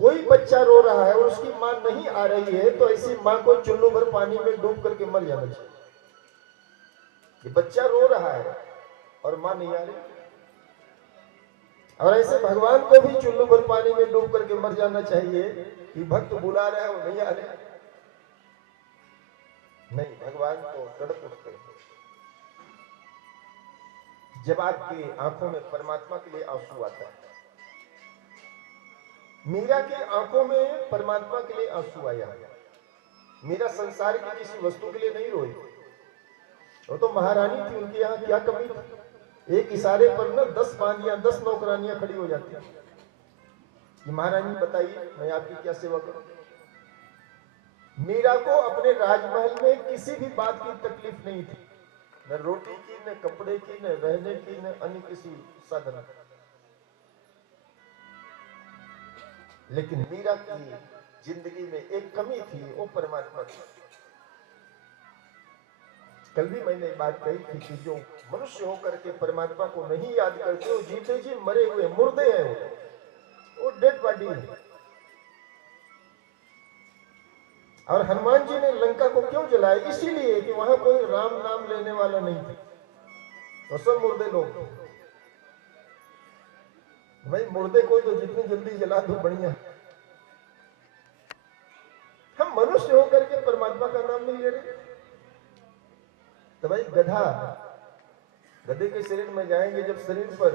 कोई बच्चा रो रहा है और उसकी मां नहीं आ रही है, तो ऐसी मां को चुल्लू भर पानी में डूब करके मर जाना चाहिए। कि बच्चा रो रहा है और मां नहीं आ रही। और ऐसे भगवान को भी चुल्लू भर पानी में डूब करके मर जाना चाहिए कि भक्त बुला रहे हैं वो नहीं आ रहे। नहीं, भगवान तो तड़प उठते हैं जब आपकी आंखों में परमात्मा के लिए आंसू आता है। मीरा की आंखों में परमात्मा के लिए आंसू आया। मीरा संसार की किसी वस्तु के लिए नहीं रोई। वो तो महारानी थी, उनके यहाँ क्या कमी थी। एक इशारे पर ना 10 बांदियां 10 नौकरानियां खड़ी हो जाती है कि महारानी बताइए मैं आपकी क्या सेवा करूं। मीरा को अपने राजमहल में किसी भी बात की तकलीफ नहीं थी, न रोटी की, न कपड़े की, न रहने की, न अन्य किसी साधन। लेकिन मीरा की जिंदगी में एक कमी थी, वो परमात्मा की। कल भी मैंने बात कही थी कि जो मनुष्य होकर के परमात्मा को नहीं याद करते, वो जीते जी मरे हुए मुर्दे हैं, वो डेड बॉडी है। और हनुमान जी ने लंका को क्यों जलाया? इसीलिए कि वहां कोई राम नाम लेने वाला नहीं था, तो सब मुर्दे लोग। भाई मुर्दे को तो जितनी जल्दी जला दो बढ़िया। हम मनुष्य होकर के परमात्मा का नाम नहीं ले रहे। तो भाई गधे के शरीर में जाएंगे, जब शरीर पर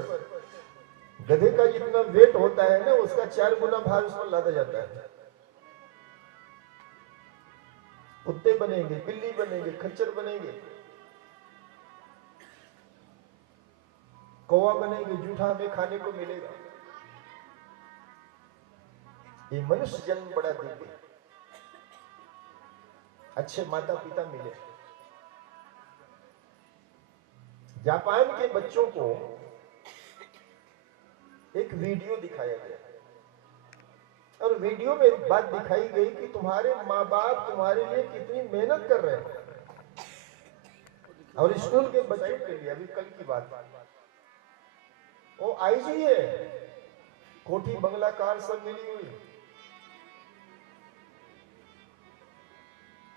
गधे का जितना वेट होता है ना, उसका 4 गुना भार उस पर लादा जाता है। कुत्ते बनेंगे, बिल्ली बनेंगे, खच्चर बनेंगे, कौवा बनेंगे, जूठा हमें खाने को मिलेगा। ये मनुष्य जन्म बड़ा दिव्य, अच्छे माता पिता मिले। जापान के बच्चों को एक वीडियो दिखाया गया और वीडियो में बात दिखाई गई कि तुम्हारे माँ बाप तुम्हारे लिए कितनी मेहनत कर रहे हैं। और स्कूल के बच्चों के लिए, अभी कल की बात, वो आईजी है, कोठी बंगला कार सब मिली हुई,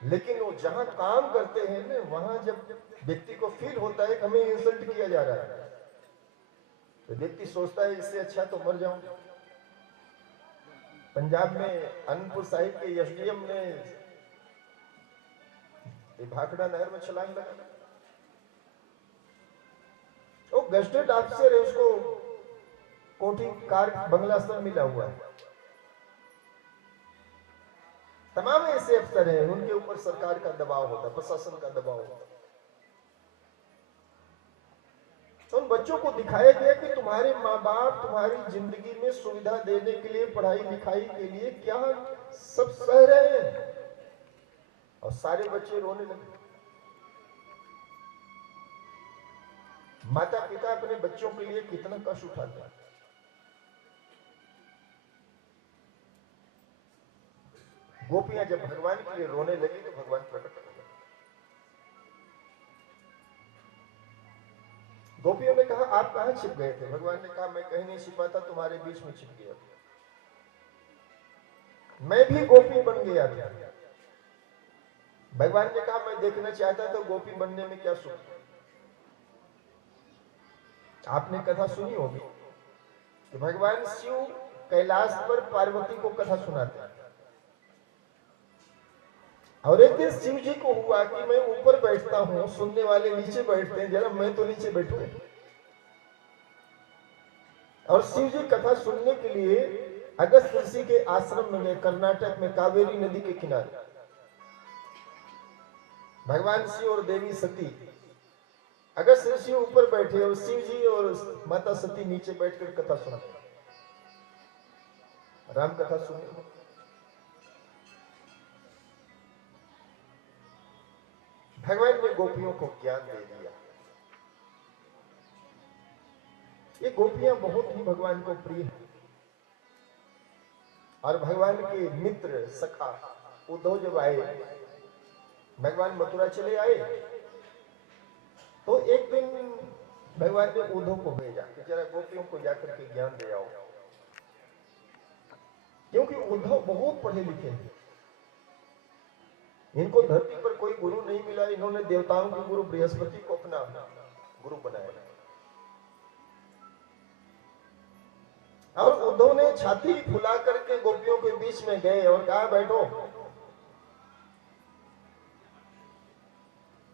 लेकिन वो जहां काम करते हैं ना, वहां जब व्यक्ति को फील होता है कि हमें इंसल्ट किया जा रहा है, तो व्यक्ति सोचता है इससे अच्छा तो मर जाऊं। पंजाब में अनंतपुर साहिब के एसडीएम ने भाखड़ा नहर में छलांग लगा। वो गजटेड ऑफिसर है, उसको कोठी कार बंगला सब मिला हुआ है। तमाम ऐसे अफसर हैं, उनके ऊपर सरकार का दबाव होता है, प्रशासन का दबाव होता है। तो उन बच्चों को दिखाया गया कि तुम्हारे माँ बाप तुम्हारी जिंदगी में सुविधा देने के लिए, पढ़ाई लिखाई के लिए क्या सब सह रहे हैं, और सारे बच्चे रोने लगे। माता पिता अपने बच्चों के लिए कितना कष्ट उठाते हैं। गोपियां जब भगवान के लिए रोने लगी तो भगवान प्रकट हो गए। गोपियों ने कहा आप कहां छिप गए थे? भगवान ने कहा मैं कहीं नहीं छिपा था, तुम्हारे बीच में छिप गया। मैं भी गोपी बन गया था। भगवान ने कहा मैं देखना चाहता तो गोपी बनने में क्या सुख। आपने कथा सुनी होगी कि भगवान शिव कैलाश पर पार्वती को कथा सुनाते हैं, और एक दिन शिव जी को हुआ कि मैं ऊपर बैठता हूं, सुनने वाले नीचे बैठते हैं, जरा मैं तो नीचे बैठूं। और शिव जी कथा सुनने के लिए अगस्त ऋषि के आश्रम में गए, कर्नाटक में कावेरी नदी के किनारे। भगवान शिव और देवी सती, अगस्त ऋषि ऊपर बैठे और शिव जी और माता सती नीचे बैठकर कथा सुनते, राम कथा सुनते। भगवान ने गोपियों को ज्ञान दे दिया। ये गोपियां बहुत ही भगवान को प्रिय है। और भगवान के मित्र सखा उद्धव जब आए, भगवान मथुरा चले आए, तो एक दिन भगवान ने उद्धव को भेजा कि जरा गोपियों को जाकर के ज्ञान दे आओ, क्योंकि उद्धव बहुत पढ़े लिखे हैं। इनको धरती पर कोई गुरु नहीं मिला, इन्होंने देवताओं के गुरु बृहस्पति को अपना गुरु बनाया। और उद्धव ने छाती फुला करके गोपियों के बीच में गए और कहा बैठो,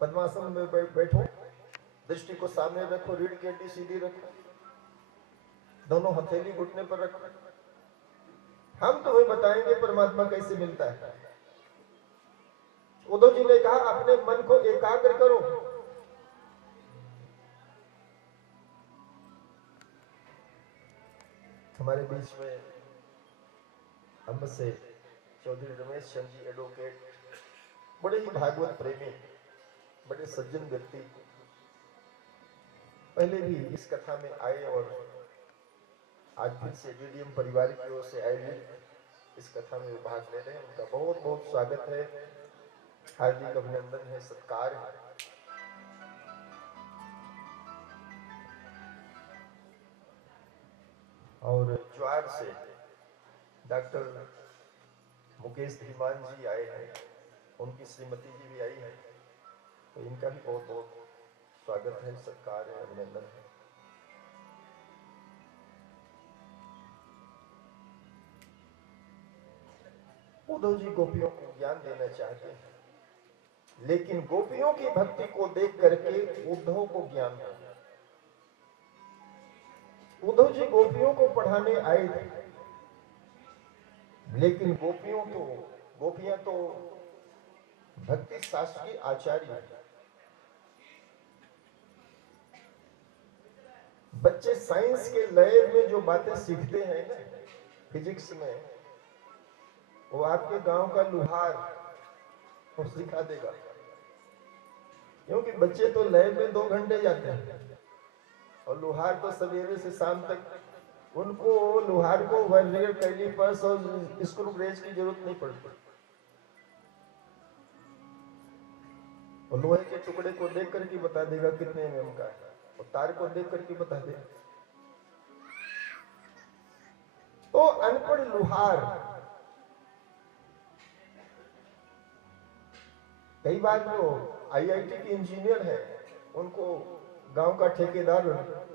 पद्मासन में बैठो, दृष्टि को सामने रखो, रीढ़ की हड्डी सीधी रखो, दोनों हथेली घुटने पर रखो, हम तुम्हें बताएंगे परमात्मा कैसे मिलता है। उद्धव जी ने कहा अपने मन को एकाग्र करो। हमारे बीच में हम से चौधरी रमेश चंद जी एडवोकेट, बड़े ही भागवत प्रेमी, बड़े सज्जन व्यक्ति, पहले भी इस कथा में आए और आज फिर से डीडीएम परिवार की ओर से आयोजित इस कथा में भाग ले रहे हैं। उनका बहुत बहुत स्वागत है, हार्दिक अभिनंदन है, सत्कार है। और ज्वार से डॉक्टर मुकेश धीमान जी आए हैं, उनकी श्रीमती जी भी आई है, तो इनका भी बहुत बहुत स्वागत है, सत्कार है, अभिनंदन है। उद्धव जी गोपियों को ज्ञान देना चाहते हैं, लेकिन गोपियों की भक्ति को देख करके उद्धव को ज्ञान हो। उद्धव जी गोपियों को पढ़ाने आए थे, लेकिन गोपियां तो भक्ति शास्त्र की आचार्य है। बच्चे साइंस के लैब में जो बातें सीखते हैं ना, फिजिक्स में, वो आपके गांव का लुहार वो सिखा देगा, क्योंकि बच्चे तो लैब में 2 घंटे जाते हैं और लुहार तो सवेरे से शाम तक, उनको लुहार को वर्नियर, कैलिपर्स और स्क्रू ब्रेज की जरूरत नहीं पड़ती। और लोहे के टुकड़े को देख करके बता देगा कितने एमएम का है, और तार को देख करके बता देगा। तो अनपढ़ लुहार कई बार जो आईआईटी के इंजीनियर है, उनको गांव का ठेकेदार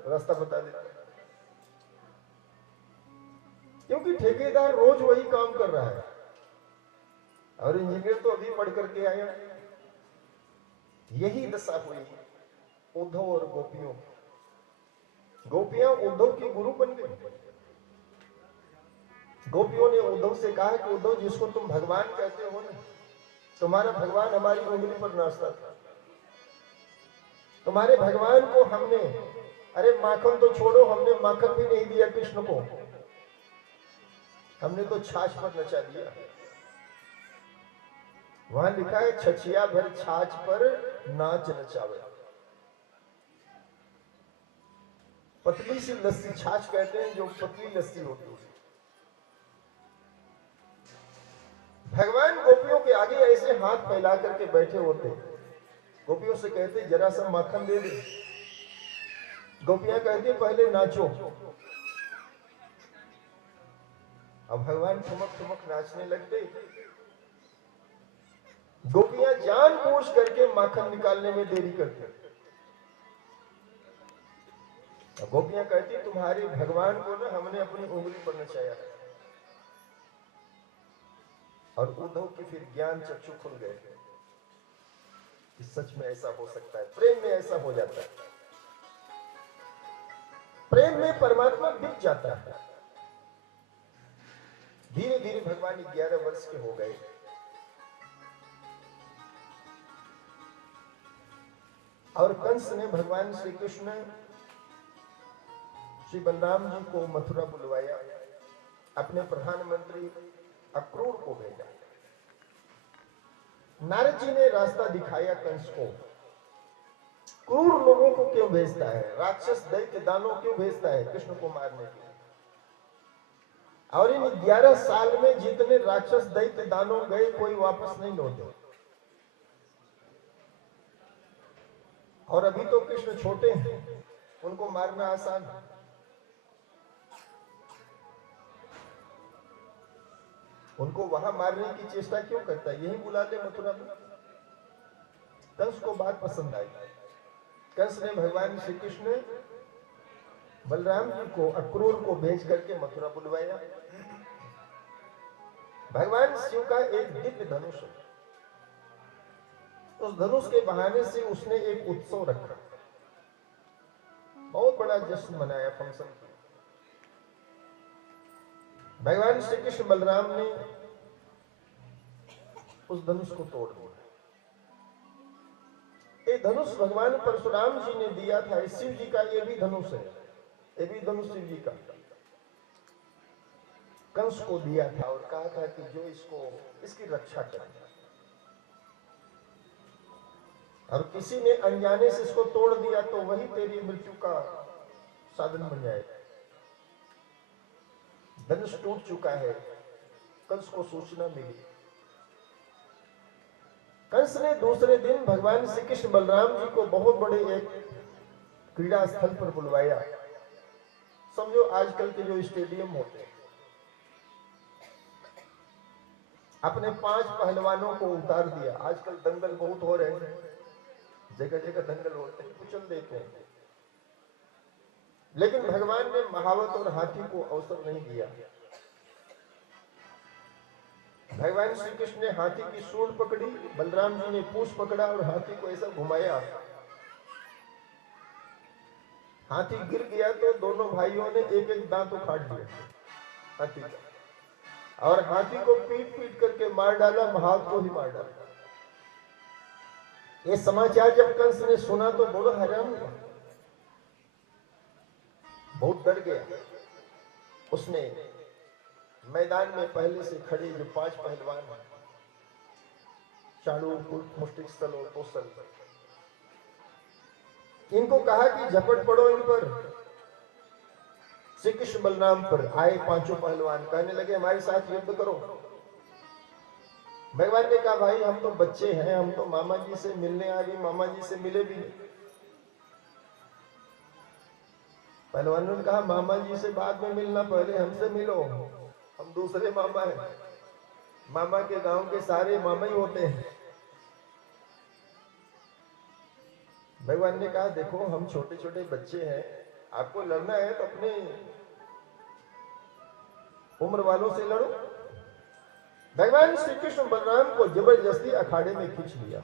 रास्ता बता देता है, क्योंकि ठेकेदार रोज वही काम कर रहा है और इंजीनियर तो अभी पढ़ करके आया। यही दशा हुई उद्धव और गोपियों। गोपियां उद्धव की गुरु बन गई। गोपियों ने उद्धव से कहा कि उद्धव, जिसको तुम भगवान कहते हो ना, तुम्हारा भगवान हमारी उंगली पर नाचता था। तुम्हारे भगवान को हमने, अरे माखन तो छोड़ो, हमने माखन भी नहीं दिया कृष्ण को, हमने तो छाछ पर नचा दिया। वहां लिखा है, छछिया भर छाछ पर नाच नचावे। पतली सी लस्सी छाछ कहते हैं, जो पतली लस्सी होती है। भगवान गोपियों के आगे ऐसे हाथ फैला करके बैठे होते, गोपियों से कहते जरा सा माखन दे दे। गोपियां कहती पहले नाचो। अब भगवान ठुमक ठुमक नाचने लगते। गोपियां जानबूझ करके माखन निकालने में देरी करते। गोपियां कहती तुम्हारे भगवान को ना हमने अपनी उंगली पर नचाया है। और उद्धव की फिर ज्ञान चक्षु खुल गए कि सच में ऐसा हो सकता है, प्रेम में ऐसा हो जाता है। प्रेम में परमात्मा बिक जाता है। धीरे धीरे भगवान 11 वर्ष के हो गए। और कंस ने भगवान श्री कृष्ण, श्री बलराम जी को मथुरा बुलवाया, अपने प्रधानमंत्री अक्रूर को भेजा। नारद जी ने रास्ता दिखाया कंस को। क्रूर लोगों को क्यों भेजता है, राक्षस दैत्य दानव क्यों भेजता है कृष्ण को मारने के लिए। और इन 11 साल में जितने राक्षस दैत्य दानव गए, कोई वापस नहीं लौटे। और अभी तो कृष्ण छोटे हैं, उनको मारना आसान है। उनको वहां मारने की चेष्टा क्यों करता है? यही बुला ले मथुरा में। कंस को बात पसंद आई। कंस ने भगवान श्री कृष्ण बलराम जी को अक्रूर को भेज करके मथुरा बुलवाया। भगवान शिव का एक दिव्य धनुष है। उस धनुष के बहाने से उसने एक उत्सव रखा, बहुत बड़ा जश्न मनाया, फंक्शन किया। भगवान श्री कृष्ण बलराम ने उस धनुष को तोड़ दिया। ये धनुष भगवान परशुराम जी ने दिया था। शिव जी का ये भी धनुष है, ये भी धनुष शिव जी का कंस को दिया था और कहा था कि जो इसकी रक्षा करे, और किसी ने अनजाने से इसको तोड़ दिया तो वही तेरी मृत्यु का साधन बन जाएगा। धनुष टूट चुका है। कंस को सूचना मिली। कंस ने दूसरे दिन भगवान श्री कृष्ण बलराम जी को बहुत बड़े एक क्रीड़ा स्थल पर बुलवाया। समझो आजकल के जो स्टेडियम होते हैं, अपने 5 पहलवानों को उतार दिया। आजकल दंगल बहुत हो रहे हैं, जगह जगह दंगल होते हैं, कुचल देते हैं। लेकिन भगवान ने महावत और हाथी को अवसर नहीं दिया। भगवान श्री कृष्ण ने हाथी की सूंड पकड़ी, बलराम जी ने पूंछ पकड़ा और हाथी को ऐसा घुमाया, हाथी गिर गया तो दोनों भाइयों ने एक एक दांत उखाड़ लिया हाथी का, और हाथी को पीट पीट करके मार डाला, महावत को ही मार डाला। ये समाचार जब कंस ने सुना तो बड़ा हैरान हुआ, बहुत डर गया। उसने मैदान में पहले से खड़े जो 5 पहलवान हैं, चाणूर, मुष्टिकस्थल और कौशल, इनको कहा कि झपट पड़ो इन पर। श्री कृष्ण बलराम पर आए 5 पहलवान, कहने लगे हमारे साथ युद्ध करो। भगवान ने कहा भाई हम तो बच्चे हैं, हम तो मामा जी से मिलने आ गए, मामा जी से मिले भी नहीं। पहलवानों ने कहा मामा जी से बाद में मिलना, पहले हमसे मिलो, हम दूसरे मामा हैं। मामा के गांव के सारे मामा ही होते हैं। भगवान ने कहा देखो हम छोटे छोटे बच्चे हैं, आपको लड़ना है तो अपने उम्र वालों से लड़ो। भगवान श्री कृष्ण बलराम को जबरदस्ती अखाड़े में खींच लिया।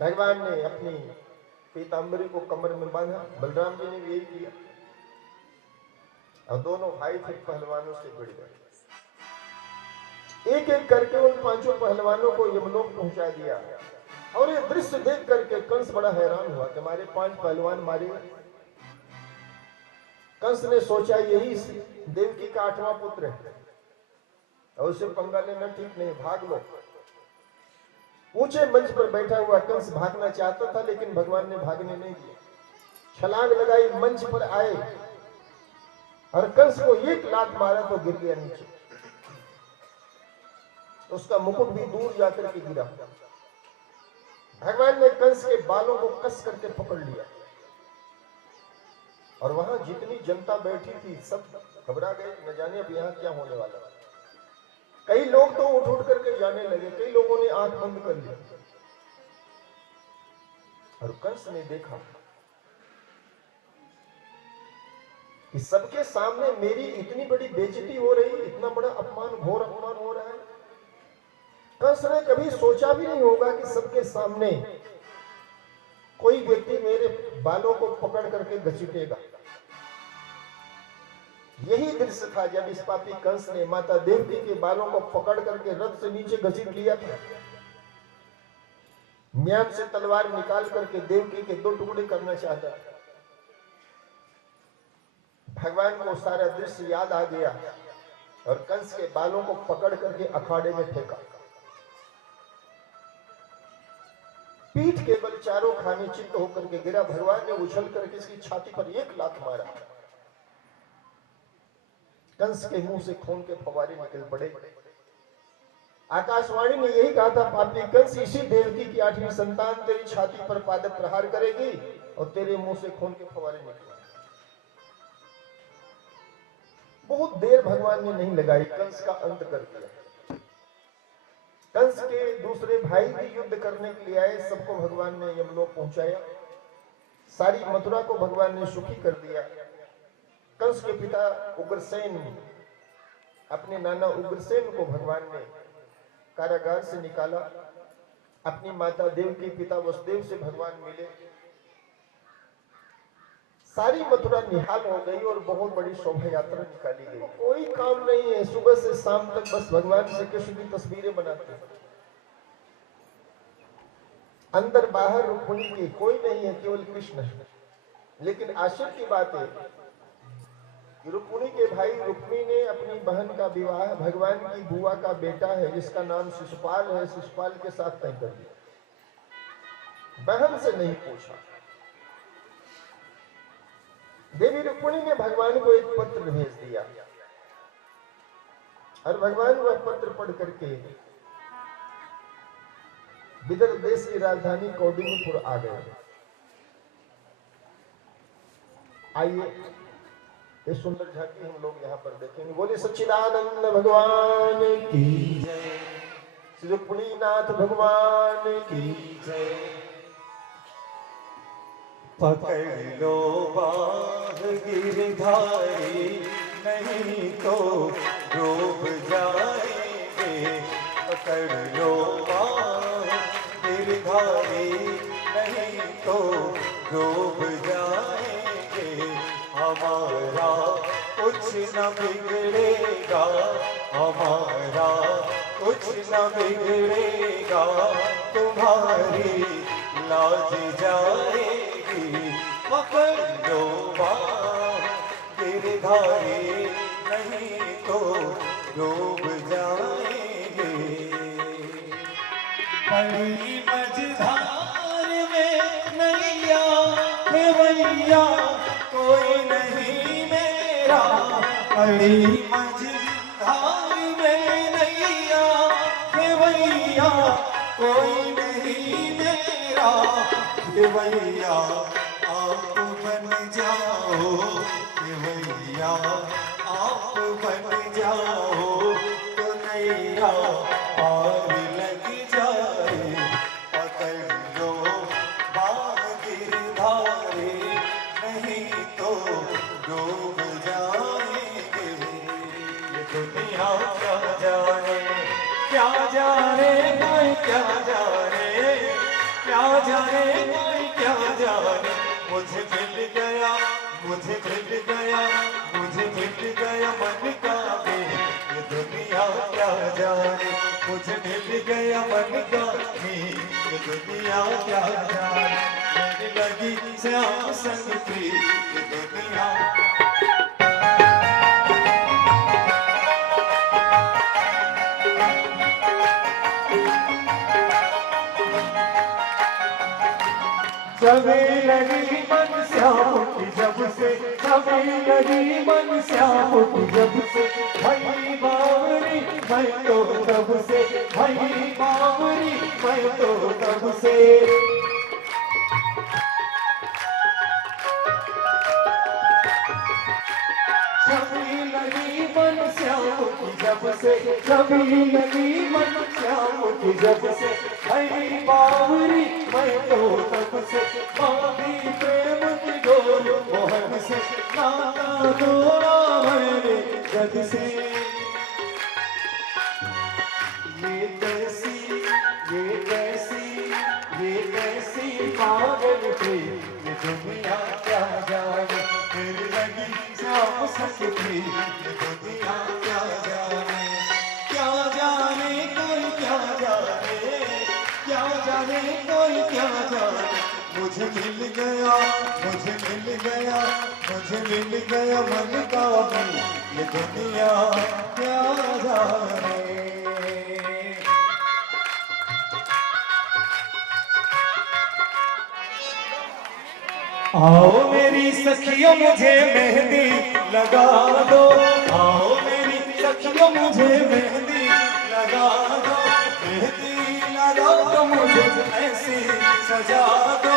भगवान ने अपनी पीतांबरी को कमर में बांधा, बलराम जी ने भी यही किया, और दोनों भाई फिर पहलवानों से भिड़ गए। एक एक करके उन 5 पहलवानों को यमलोक पहुंचा दिया। और ये दृश्य देख करके कंस बड़ा हैरान हुआ कि हमारे 5 पहलवान मारे गए। कंस ने सोचा यही देवकी का 8वां पुत्र है और उसे पंगा लेना ठीक नहीं, भाग लो। ऊंचे मंच पर बैठा हुआ कंस भागना चाहता था, लेकिन भगवान ने भागने नहीं दिया। छलांग लगाई, मंच पर आए और कंस को एक लात मारा तो गिर गया नीचे। उसका मुकुट भी दूर जाकर के गिरा। भगवान ने कंस के बालों को कस करके पकड़ लिया, और वहां जितनी जनता बैठी थी सब घबरा गए, न जाने अब यहाँ क्या होने वाला। कई लोग तो उठ उठ करके जाने लगे, कई लोगों ने आंख बंद कर ली। और कंस ने देखा कि सबके सामने मेरी इतनी बड़ी बेइज्जती हो रही, इतना बड़ा अपमान, घोर अपमान हो रहा है। कंस ने कभी सोचा भी नहीं होगा कि सबके सामने कोई व्यक्ति मेरे बालों को पकड़ करके घसीटेगा। यही दृश्य था जब इस पापी कंस ने माता देवकी के बालों को पकड़ करके रथ से नीचे घसीट लिया था। म्यान से तलवार निकाल करके देवकी के 2 टुकड़े करना चाहता था। भगवान को सारा दृश्य याद आ गया और कंस के बालों को पकड़ करके अखाड़े में फेंका। पीठ के बल चारों खाने चित्त होकर के गिरा। भगवान ने उछल करके इसकी छाती पर 1 लात मारा। कंस के मुंह से खून के फवारे निकल पड़े। आकाशवाणी ने यही कहा था, पापी कंस, इसी देवकी की 8वीं संतान तेरी छाती पर पाद प्रहार करेगी और तेरे मुंह से खून के फवारे निकलेंगे। बहुत देर भगवान ने नहीं लगाई, कंस का अंत कर दिया। कंस के दूसरे भाई भी युद्ध करने के लिए आए, सबको भगवान ने यमलोक पहुंचाया। सारी मथुरा को भगवान ने सुखी कर दिया। कंस के पिता उग्रसेन, अपने नाना उग्रसेन को भगवान ने कारागार से निकाला। अपनी माता देवकी, पिता वसुदेव से भगवान मिले। सारी मथुरा निहाल हो गई और बहुत बड़ी शोभा यात्रा निकाली गई। कोई काम नहीं है, सुबह से शाम तक बस भगवान श्री कृष्ण की तस्वीरें बनाते हैं। अंदर बाहर रुक्मिणी के कोई नहीं है, केवल कृष्ण है। लेकिन आश्चर्य की बात है कि रुक्मिणी के भाई रुक्मी ने अपनी बहन का विवाह भगवान की बुआ का बेटा है जिसका नाम शिशुपाल है, शिशुपाल के साथ तय कर दिया। बहन से नहीं पूछा। देवी रुक्मिणी ने भगवान को एक पत्र भेज दिया और भगवान वह पत्र पढ़ करके विदर्भ देश की राजधानी कौंडिन्यपुर आ गए। आइए ये सुंदर झांकी हम लोग यहाँ पर देखेंगे। बोले सच्चिदानंद भगवान की जय, श्री रुक्मिणीनाथ भगवान की जय। पकड़ लो बाह गिरधारी, नहीं तो डूब जाएंगे। पकड़ लो बाह गिरधारी, नहीं तो डूब जाएंगे। हमारा कुछ न बिगड़ेगा, हमारा कुछ न बिगड़ेगा, तुम्हारी लाज जाएगी। पकड़ लो बाह गिरधारी, नहीं तो डूब जाएंगे। पड़ी मझधार में नैया खेवैया, कोई नहीं मेरा। पड़ी मझधार में नैया खेवैया, कोई नहीं मेरा। खेवैया आप बन जाओ, खेवैया आप बन जाओ, तो नैया पार लग जाए। पकड़ लो बाह गिरधारी, नहीं तो डूब जाएंगे। ये दुनिया क्या जाने, क्या जाने कोई, क्या जाने, क्या जाने कोई, क्या जाने। मुझे मिल गया, मुझे मिल गया, मुझे मिल गया मन का भी। ये दुनिया क्या जाने, मुझे मिल गया मन का भी। ये दुनिया क्या जाने, मेरी लगी श्याम संग थी। ये दुनिया सभी लगी मन श्याम की जब से, सभी लगी मन श्याम की जब से। भई बावरी मैं तो तब से, भई बावरी मैं तो तब से। सभी लगी मन श्याम की जब से, सभी लगी मन श्याम की जब से। भई बावरी मैं तो तब से, बागी प्रेम की डोर मोहन से। नाता तोड़ा मैंने जग से। ये कैसी, ये कैसी, ये कैसी पागल थी। ये दुनिया क्या जाने, मेरी लगी श्याम संग थी। ये दुनिया क्या जाने, क्या जाने कोई, क्या जाने, क्या जाने कोई, क्या जाने। मुझे मिल गया, मुझे मिल गया, मुझे मिल गया मन का भी। ये दुनिया क्या जाने। आओ मेरी सखियों मुझे मेहंदी लगा दो, आओ मेरी सखियों मुझे मेहंदी लगा दो। मेहंदी लगा दो मुझे ऐसी सजा दो,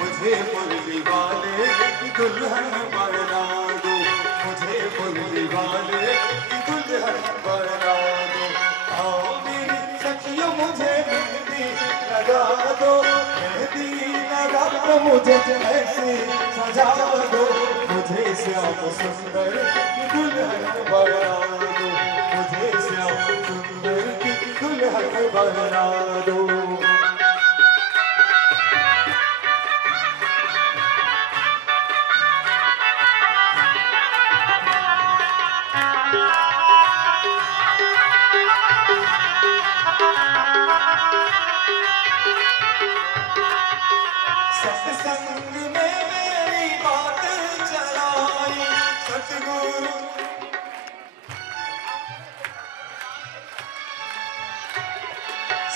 मुझे मुरली वाले की दुल्हन बना दो। मुझे मुरली मुरली वाले की दुल्हन बना दो। आओ मेरी सखियों मुझे मेहंदी लगा दो, मेहंदी लगा दो मुझे ऐसे सजा दो, मुझे श्याम सुंदर की दुल्हन बना दो, मुझे श्याम सुंदर की दुल्हन बना दो। सत्संग में मेरी बात चलाई सतगुरु,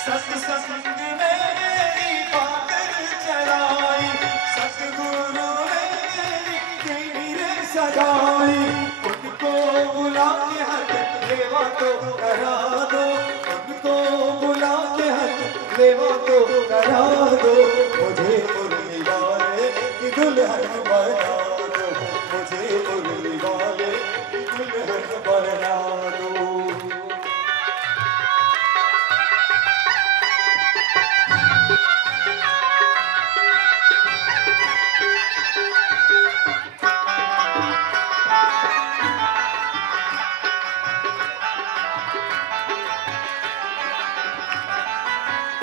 सत्संग में मेरी बात चलाई सतगुरु ने मेरी तीर सजाई। उनको बुला के हाथ लेवा तो करा दो, उनको बुला के हाथ लेवा तो करा दो, मुझे मुरली वाले की दुल्हन बना दो, मुझे मुरली वाले की दुल्हन बना दो।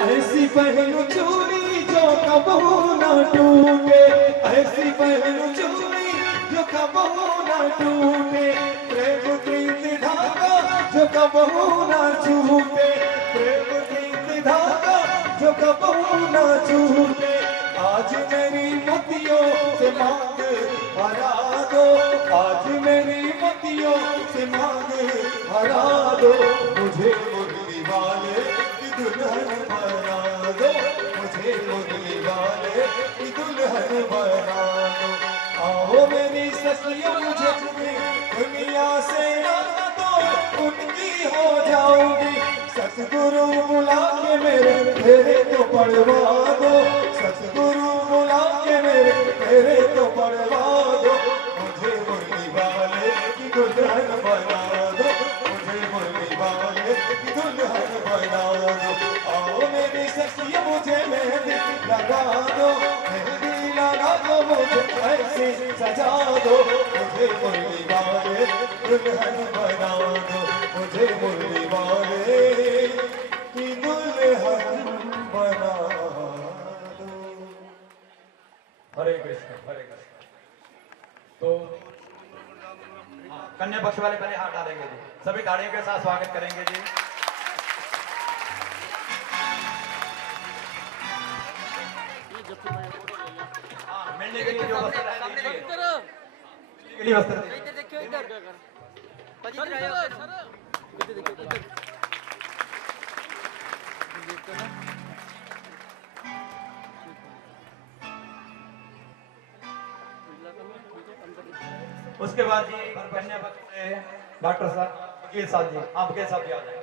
ऐसी पहनो चूड़ी जो कबहू न टूटे, ऐसी पहनो चूड़ी जो कबहू न टूटे, प्रेम प्रीत धागा जो कबहू न छूटे, प्रेम प्रीत धागा जो कबहू न छूटे। आज मेरी मोतियों से मांग भरा दो, आज मेरी मोतियों से मांग भरा दो, मुझे मुरली वाले की दुल्हन बना दो, मुझे मुरली वाले की दुल्हन बना दो। आओ मेरी सखियों मुझे दुनिया से ना दो, उनकी हो जाऊंगी, सतगुरु बुला के मेरे फेरे तो पड़वा दो, सतगुरु बुला के मेरे फेरे तो पड़वा दो, मुझे मुरली वाले की दुल्हन बना दो, मुझे मुरली वाले की दुल्हन बना दो। आओ मेरी सखियों मुझे मेहंदी लगा दो, मेहंदी लगा दो मुझे ऐसे सजा दो, मुझे मुरली वाले दुल्हन बना दो, मुझे मुरली वाले की दुल्हन बना दो। हरे कृष्ण हरे कृष्ण। तो कन्या पक्ष वाले पहले हाथ डालेंगे जी, सभी ताड़ियों के साथ स्वागत करेंगे जी। ये जब तुम्हें फोटो ले लिया हाँ, मिलने के लिए जो वस्त्र है सामने दीजिए। इधर के लिए वस्त्र दीजिए। इधर देखियो इधर सर इधर इधर देखियो इधर देखते ना उसके बाद जी कन्या पक्ष से डॉक्टर साहब वकील साहब जी, आप वकील साहब भी आ जाएंगे।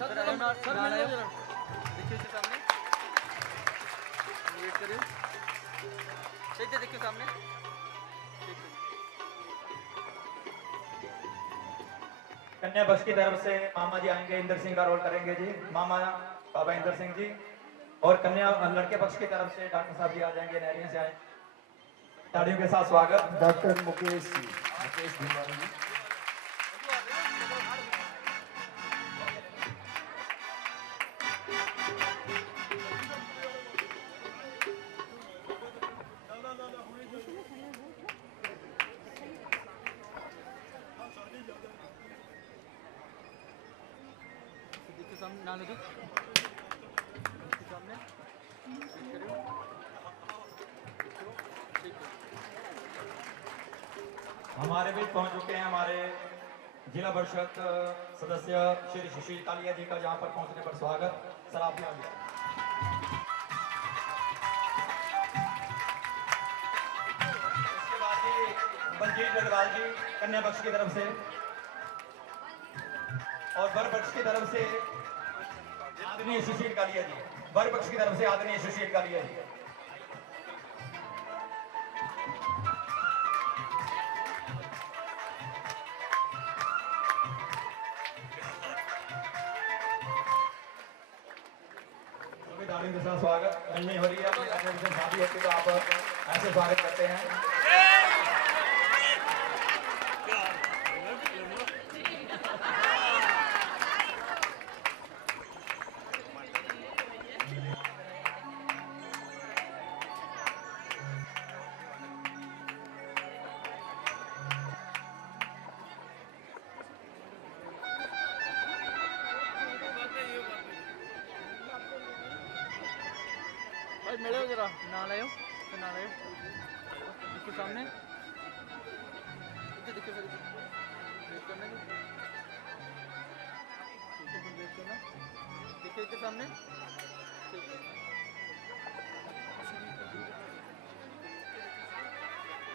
सर मिलो जरा देखिए इसके सामने वेट करिए सही से देखिए सामने कन्या पक्ष की तरफ से मामा जी आएंगे, इंद्र सिंह का रोल करेंगे जी, मामा बाबा इंद्र सिंह जी। और कन्या लड़के पक्ष की तरफ से डॉक्टर साहब जी आ जाएंगे, नहरिया से आए। ताड़ियों के साथ स्वागत। डॉक्टर मुकेश जी, मुकेश धीमान जी। देखिए सामने ना लगे सामने वेट करिए ठीक है हमारे बीच पहुंच चुके हैं हमारे जिला परिषद सदस्य श्री सुशील कालिया जी का, जहां पर पहुंचने पर स्वागत। सर आप भी आ गया। इसके बाद जी बलजीत अग्रवाल जी कन्या पक्ष की तरफ से, और वर पक्ष की तरफ से आदरणीय सुशील कालिया जी, वर पक्ष की तरफ से आदरणीय सुशील कालिया जी। तालियों के साथ स्वागत नहीं हो रही है, अपने शादी होती तो आप ऐसे स्वागत करते हैं। भाई मिलो जरा ना लाओ तो ना लाओ देखो सामने इधर देखो वेट करना वेट करना देखो इधर सामने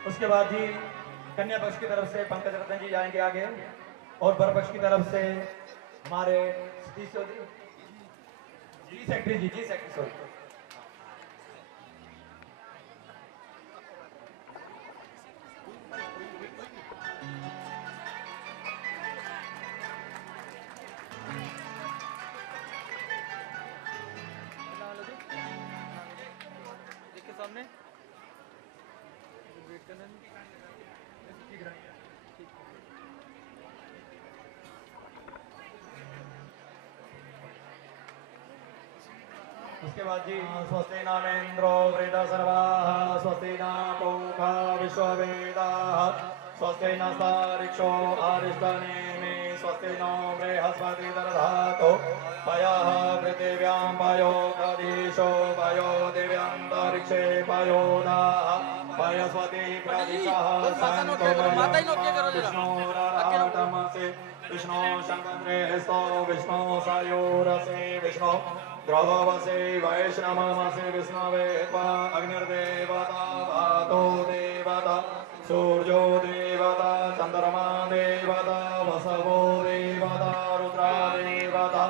उसके बाद जी कन्या पक्ष की तरफ से पंकज रत्न जी जाएंगे आगे, और वर पक्ष की तरफ से हमारे सतीश चौधरी जी सेक्रेटरी सॉरी। देखो सामने वेट करना उसके बाद जी स्वस्ति नामेन्द्रो वृद सर्वाः, स्वस्ति न पूषा विश्ववेदाः, स्वस्ति नस्तारिक्षो अरिष्टनेमि, स्वस्ति नो बृहस्पति दधातु, पयः पृथिव्यां पयो दधीशो, पयो दिव्यान्तरिक्षे पयो दाः, पयस्वति प्रदिशः सन्तो विष्णोरारातमसि, विष्णो शङ्करे स्तो विष्णो सायोरसि, विष्णो द्रववसे वैष्णवमसि, विष्णवे त्वा अग्निर्देवता, वातो देवता, सूर्यो देवता, चन्द्रमा देवता, वसवो देवता, रुद्रा देवता,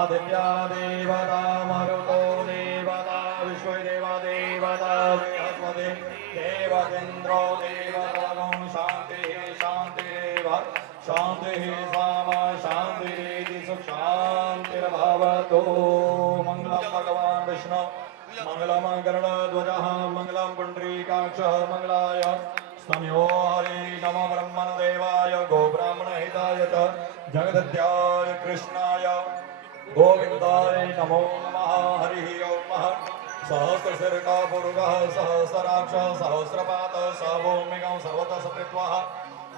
आदित्या देवता, मरुतो देवता, विश्वदेवा देवता, बृहस्पति देवतेन्द्रो देवता, ॐ शान्तिः शान्तिरेव शान्तिः साम शान्तिरेति सुख शान्तिर्भवतु। मङ्गलं भगवान् विष्णु मंगलम गरुडध्वजः, मंगलम पुण्डरीकाक्षः, मंगलाय स्तम्यो हरि नमो ब्रह्मण देवाय गो ब्राह्मण हिताय च जगदत्याय कृष्णाय गोविन्दाय नमो नमः। हरिः ओम्। सहस्रशीर्षः पुरुषः सहस्राक्षः सहस्रपातः सहभूमिकं सर्वतः स्मृत्वा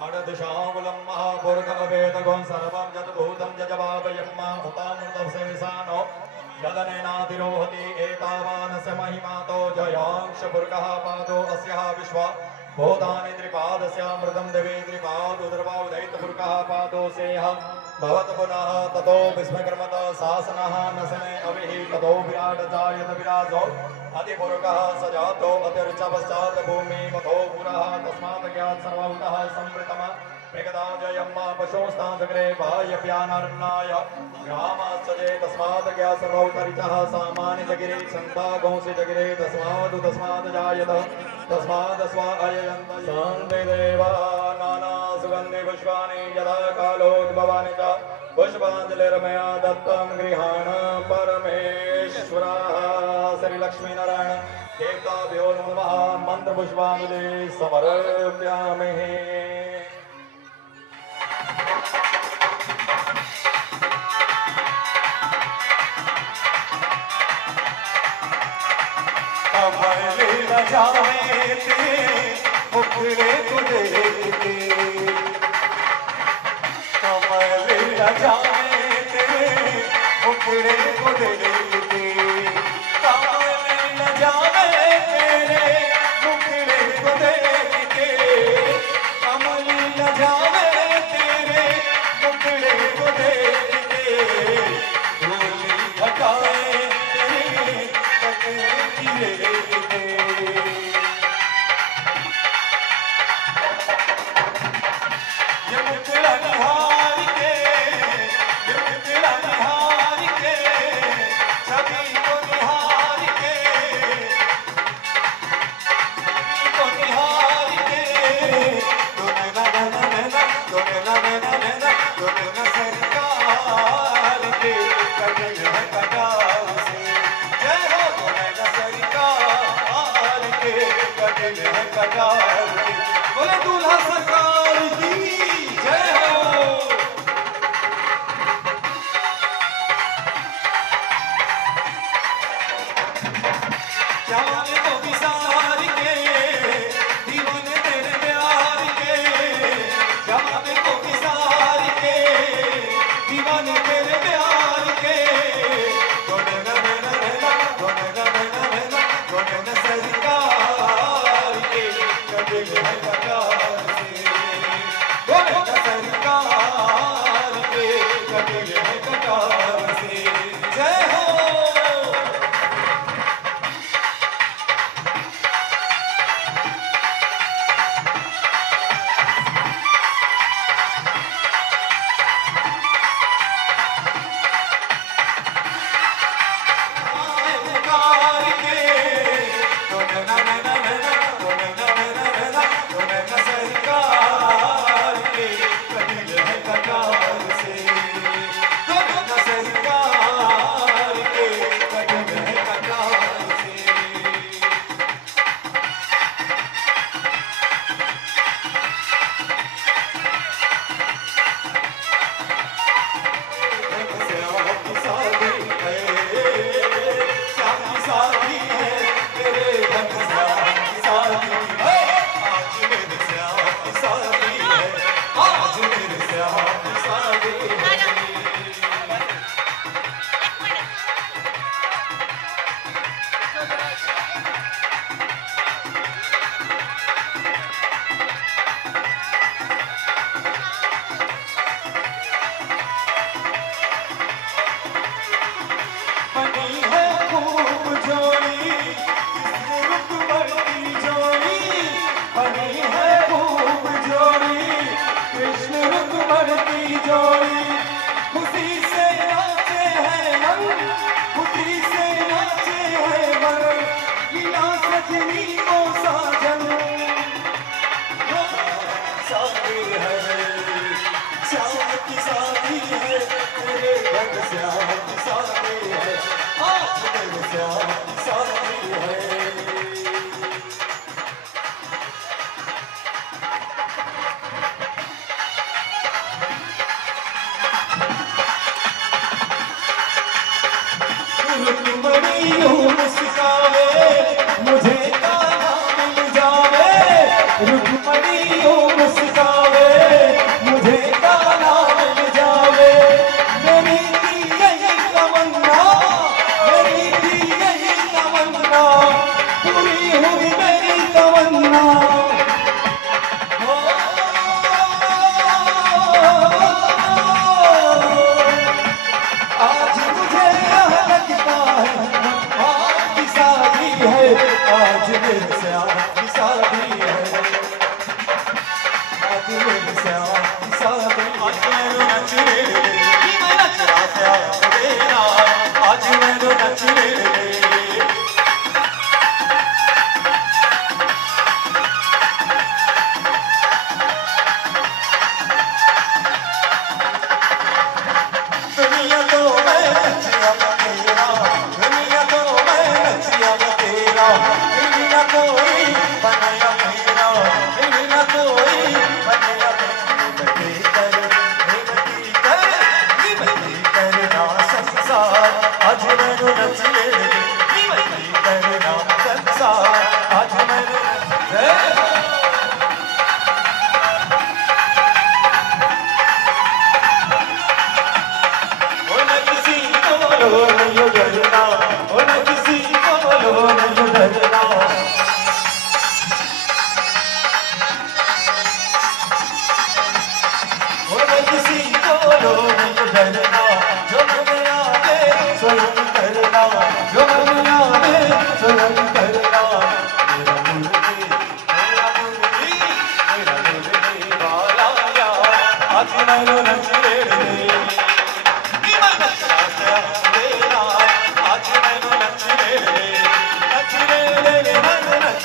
अडदिशाङ्गुलं महापुरुषवेदगुं सर्वं यद्भूतं यजवावयं हुतामृतशेषानो यदनेनातिरोहति एतावानस्य महिमातो जयांशपुरकः पादो अस्याः विश्वा भूतानि त्रिपादस्यामृतं दिवे त्रिपादुदर्वावदैतपुरकः पादो सेह भवत पुनः ततो विस्मयकर्मत शासनः नशने अविः ततो विराट जायत विराजो अतिपुरुकः सजातो अतिर्च पश्चात् भूमि मथो पुरः तस्मात् ज्ञात् सर्वभूतः संवृतम मृगदाजयं पशुस्तादग्रे बाह्यप्यानर्नाय ग्रामश्चजे तस्मात् ज्ञात् सर्वभूतरिचः सामान्य जगिरे छन्दा गौंसि जगिरे तस्मात् तस्मात् जायत तस्मात् स्वा अययन्त शान्ति देवा नाना सुगन्धि पुष्पाणि यदा कालोद्भवानि च पुष्पाञ्जलिर्मया दत्तं गृहाण परमेश्वरः श्रीलक्ष्मीनारायण देवताभ्यो नमः मन्त्रपुष्पाञ्जलि समर्पयामि। कमले न जावे ते मुखड़े को देखते, कमले न जावे ते मुखड़े को देखते, कमले न जावे तेरे मुखड़े को देखते, कमले नैना नैना नैना नैना सरकार के कटल है कटार से। जय हो नैना सरकार के कटल है कटार से। बोले दूल्हा सरकार की जय हो। जवाने को विसार के दीवाने तेरे प्यार के। जवाने को विसार के दीवाने तेरे प्यार के। नैना नैना नैना नैना नैना नैना सरकार के कटल है कटार से। नैना सरकार के कटल है कटार से। जय हो। पुकार के नैना नैना नैना नैना नैना नैना नैना सरकार के कटल है कटार से। नैना सरकार के कटल है कटार से। श्याम की शादी है, श्याम की शादी है, तेरे ढंग श्याम की शादी है। आज मेरे श्याम की शादी है, आज मेरे श्याम की शादी है। बनी है खूब जोड़ी किसने रुक बढ़ती जोड़ी। बनी है खूब जोड़ी कृष्ण रुक बढ़ती जोड़ी। खुशी से नाचे हैं मन, खुशी से नाचे हैं मन। मिला सजनी को साजन शादी है, श्याम की शादी है, तेरे ढंग श्याम की शादी है। आज मेरे श्याम की शादी है। रुक्मणी यूं मुस्कावे मुझे कान्हा मिल जावे। रुक्मणी यूं मुस्कावे मुझे कान्हा मिल जावे। मेरी थी यही तमन्ना, मेरी थी यही तमन्ना, पूरी हुई मेरी तमन्ना। आज मुझे यह लगता है आज की शादी है, आज मेरे श्याम की शादी है। आज मेरे श्याम की शादी। आज मैं नच रे मैं नच रहा श्याम तेरा। आज मैं नच रे। दुनिया तो मैं नचिया तेरा, दुनिया तो मैं नचिया तेरा। दुनिया कोई बनया मेरा, दुनिया कोई बनया मेरी करना संसार। आज मैंने नच ले करना संसार। आज मैंने किसी को लो नहीं डरना, किसी को लो नहीं डरना। किसी को लो नहीं डरना, जो मन आवे स्वयं करना, जो मन आवे स्वयं करना। मेरा मुरली वाला यार आज मैंने नच ले। आज मैंने नच ले, नच ले नच ले नच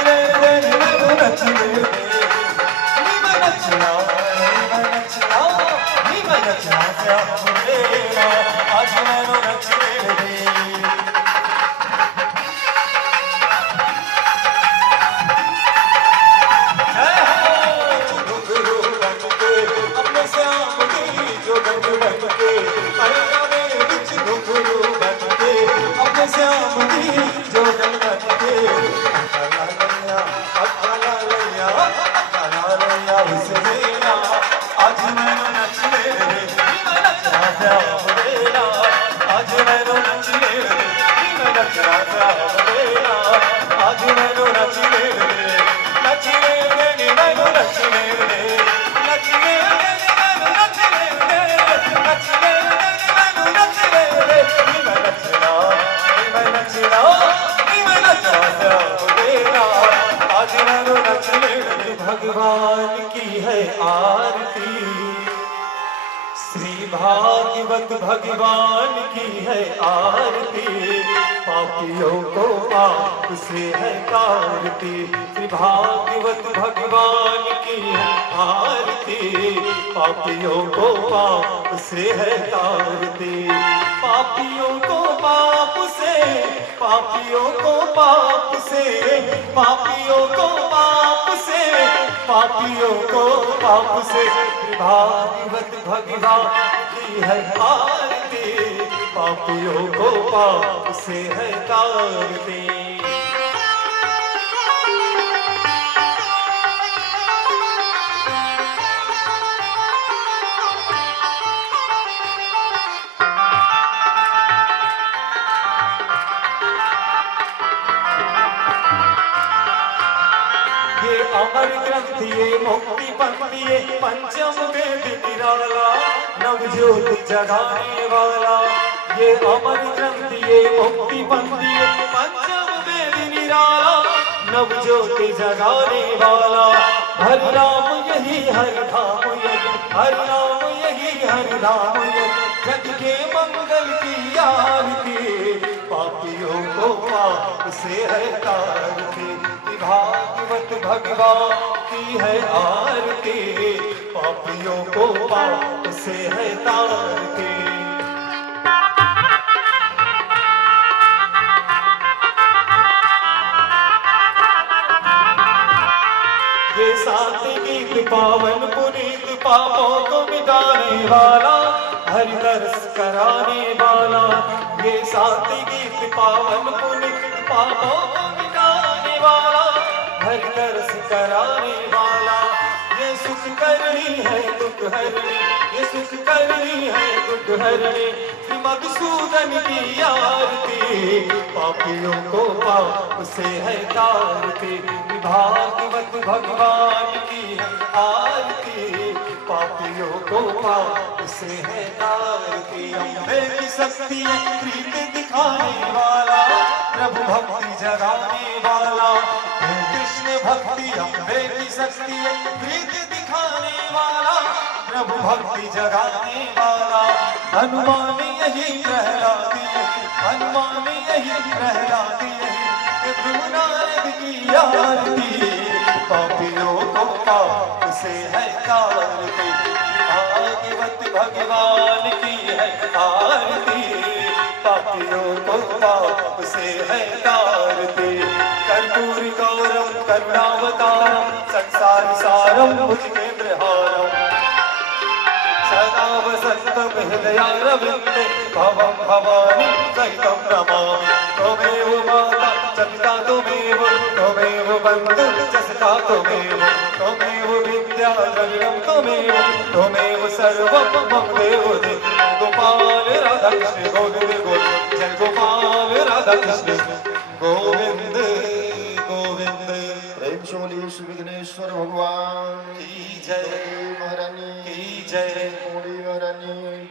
ले नच ले नच ले। आरती, श्री भागवत भगवान की है आरती, पापियों को पाप से है तारती। श्री भागवत भगवान की है आरती, पापियों को पाप से है तारती। पापियों को पाप से, पापियों को पाप से, पापियों को पाप से, पापियों को पाप से भागवत भगवान की है आरती, पापियों को पाप से है तारती। अमर ग्रंथ ये मुक्ति पंथी ये पंचम वेद निराला, नवज्योति जगाने वाला। ये अमर ग्रंथ ये मुक्ति पंथी ये पंचम वेद निराला, नवज्योति जगाने वाला। हरि राम यही हरि धाम यही, हरि राम यही हरि धाम यही, जग के मंगल की आरती, पापियों को पाप से है तारती। भागवत भगवान की है आरती, पापियों को पाप से है तारती। ये सात गीत पावन पुनीत, पापों को मिटाने वाला, हरि दर्श कराने वाला। ये सात गीत पावन पुनीत, पापों को मिटाने वाला, हरि दर्श कराने वाला। ये सुख करनी है दुख हरनी, ये सुख करनी है दुख हरनी, श्री मधुसूदन की आरती, पापियों को पाप से है तारती। भागवत भगवान की है आरती, पापियों को पाप से है तारती। अम्बे की शक्ति है प्रीत दिखाने वाला, प्रभु भक्ति जगाने वाला। कृष्ण भक्ति अम्बे की शक्ति है प्रीत दिखाने वाला, प्रभु भक्ति जगाने वाला। हनुमान यही प्रहलादी है, हनुमान यही प्रहलादी है, नारद की आरती, पापियों को पाप से है तारती। भागवत भगवान की है आरती, पापियों को पाप से है तारती। कर्पूर गौरम करुणावतारम, संसार सारम भुजगेन्द्रहारम, सदा वसंतम हृदयारविंदे, भवं भवानी सहितं नमामि। त्वमेव माता च पिता त्वमेव, त्वमेव बन्धुः च सखा त्वमेव, त्वमेव विद्या द्रविणं त्वमेव, त्वमेव सर्वं मम देव देव। गोपाल राधा कृष्ण गोविंद गोविंद, जय गोपाल राधा कृष्ण गोविंद गोविंद। प्रेम से बोलिए श्री विघ्नेश्वर भगवान की जय, महारानी की जय, मोड़ी महारानी,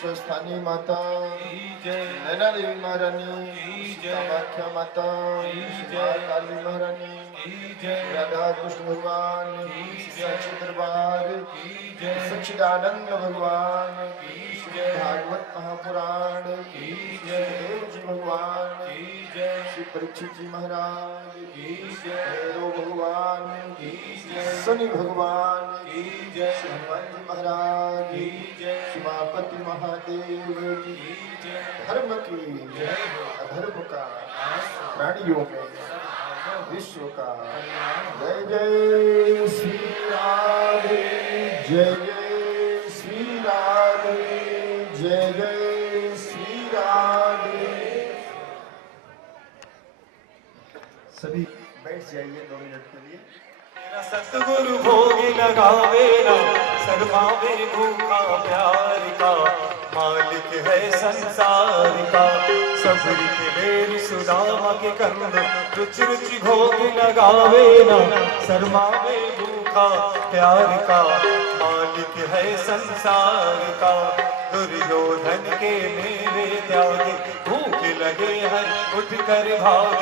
स्वस्थानी माता की जय, नैना देवी महारानी की जय, कामाख्या माता की जय, काली महारानी की जय, राधा कृष्ण भगवान की जय, सच्चे दरबार की जय, सच्चिदानंद भगवान की जय, भागवत महापुराण की जय, देव जी भगवान की जय, श्री परीक्षित जी महाराज की जय, भैरव भगवान की जय, शनि भगवान की जय, श्री हनुमान जी महाराज की जय, शिवापति महादेव जी की जय, धर्म की जय, अधर्म का प्राणियों में विश्व का जय जय श्री राधे, जय जय श्री राधे, जय जय श्री राधे। सभी बैठ जाइए 2 मिनट के लिए। मेरा सतगुरु भोग लगावे ना, शर्मावे भूखा प्यार का, मालिक है संसार का। सबरी के बेर सुदामा के कंद, रुचि रुचि भोग लगावे ना, शर्मावे भूखा प्यार का, मालिक है संसार का। दुर्योधन के मेरे त्यागे, भूख लगे हैं उठ कर भाग,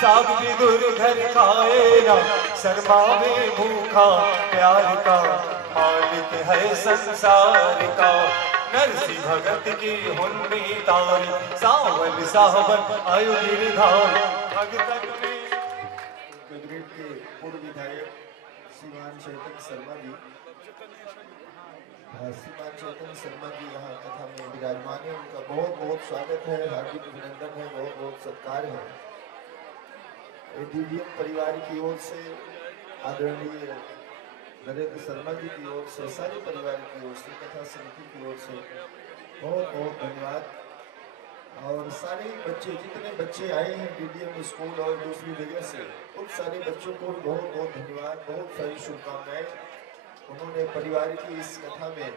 साग विदुर घर खाए ना, शर्मावे भूखा प्यार का, मालिक है संसार का। नरसिंह भगत की हुन्नी तार, सावन सावन आयु गिरधार, भगतन में गगरेट के पूर्व विधायक श्रीमान चैतन्य शर्मा जी, श्रीमान चैतन्य शर्मा जी यहाँ कथा में विराजमान है। उनका बहुत बहुत स्वागत है, हार्दिक अभिनंदन है, बहुत बहुत सत्कार है। डीडीएम परिवार की ओर से, आदरणीय नरेंद्र शर्मा जी की ओर से, सारे परिवार की ओर से, कथा समिति की ओर से बहुत बहुत धन्यवाद। और सारे बच्चे, जितने बच्चे आए हैं डीडीएम स्कूल और दूसरी जगह से, उन सारे बच्चों को बहुत बहुत धन्यवाद, बहुत सारी शुभकामनाएं। उन्होंने परिवार की इस कथा में,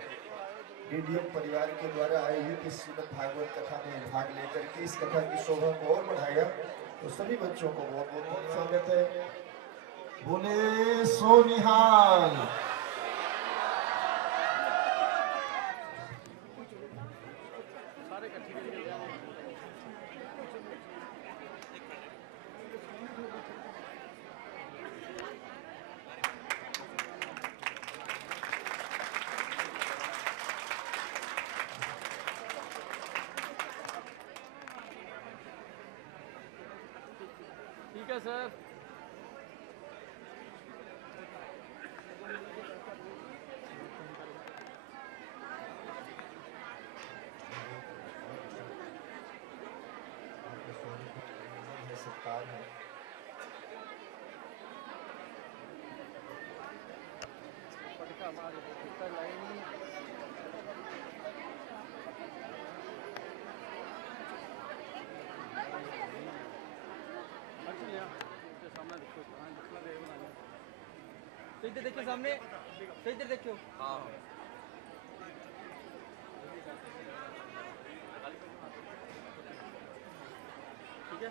डीडीएम परिवार के द्वारा आयोजित इस श्रीमद् भागवत कथा में भाग लेकर के इस कथा की शोभा को और बढ़ाया। तो सभी बच्चों को बहुत बहुत स्वागत है। बोले सोनिहाल। ठीक है सर। सत्कार है। तो इधर देखियो सामने, तो इधर देखियो। हाँ ठीक है।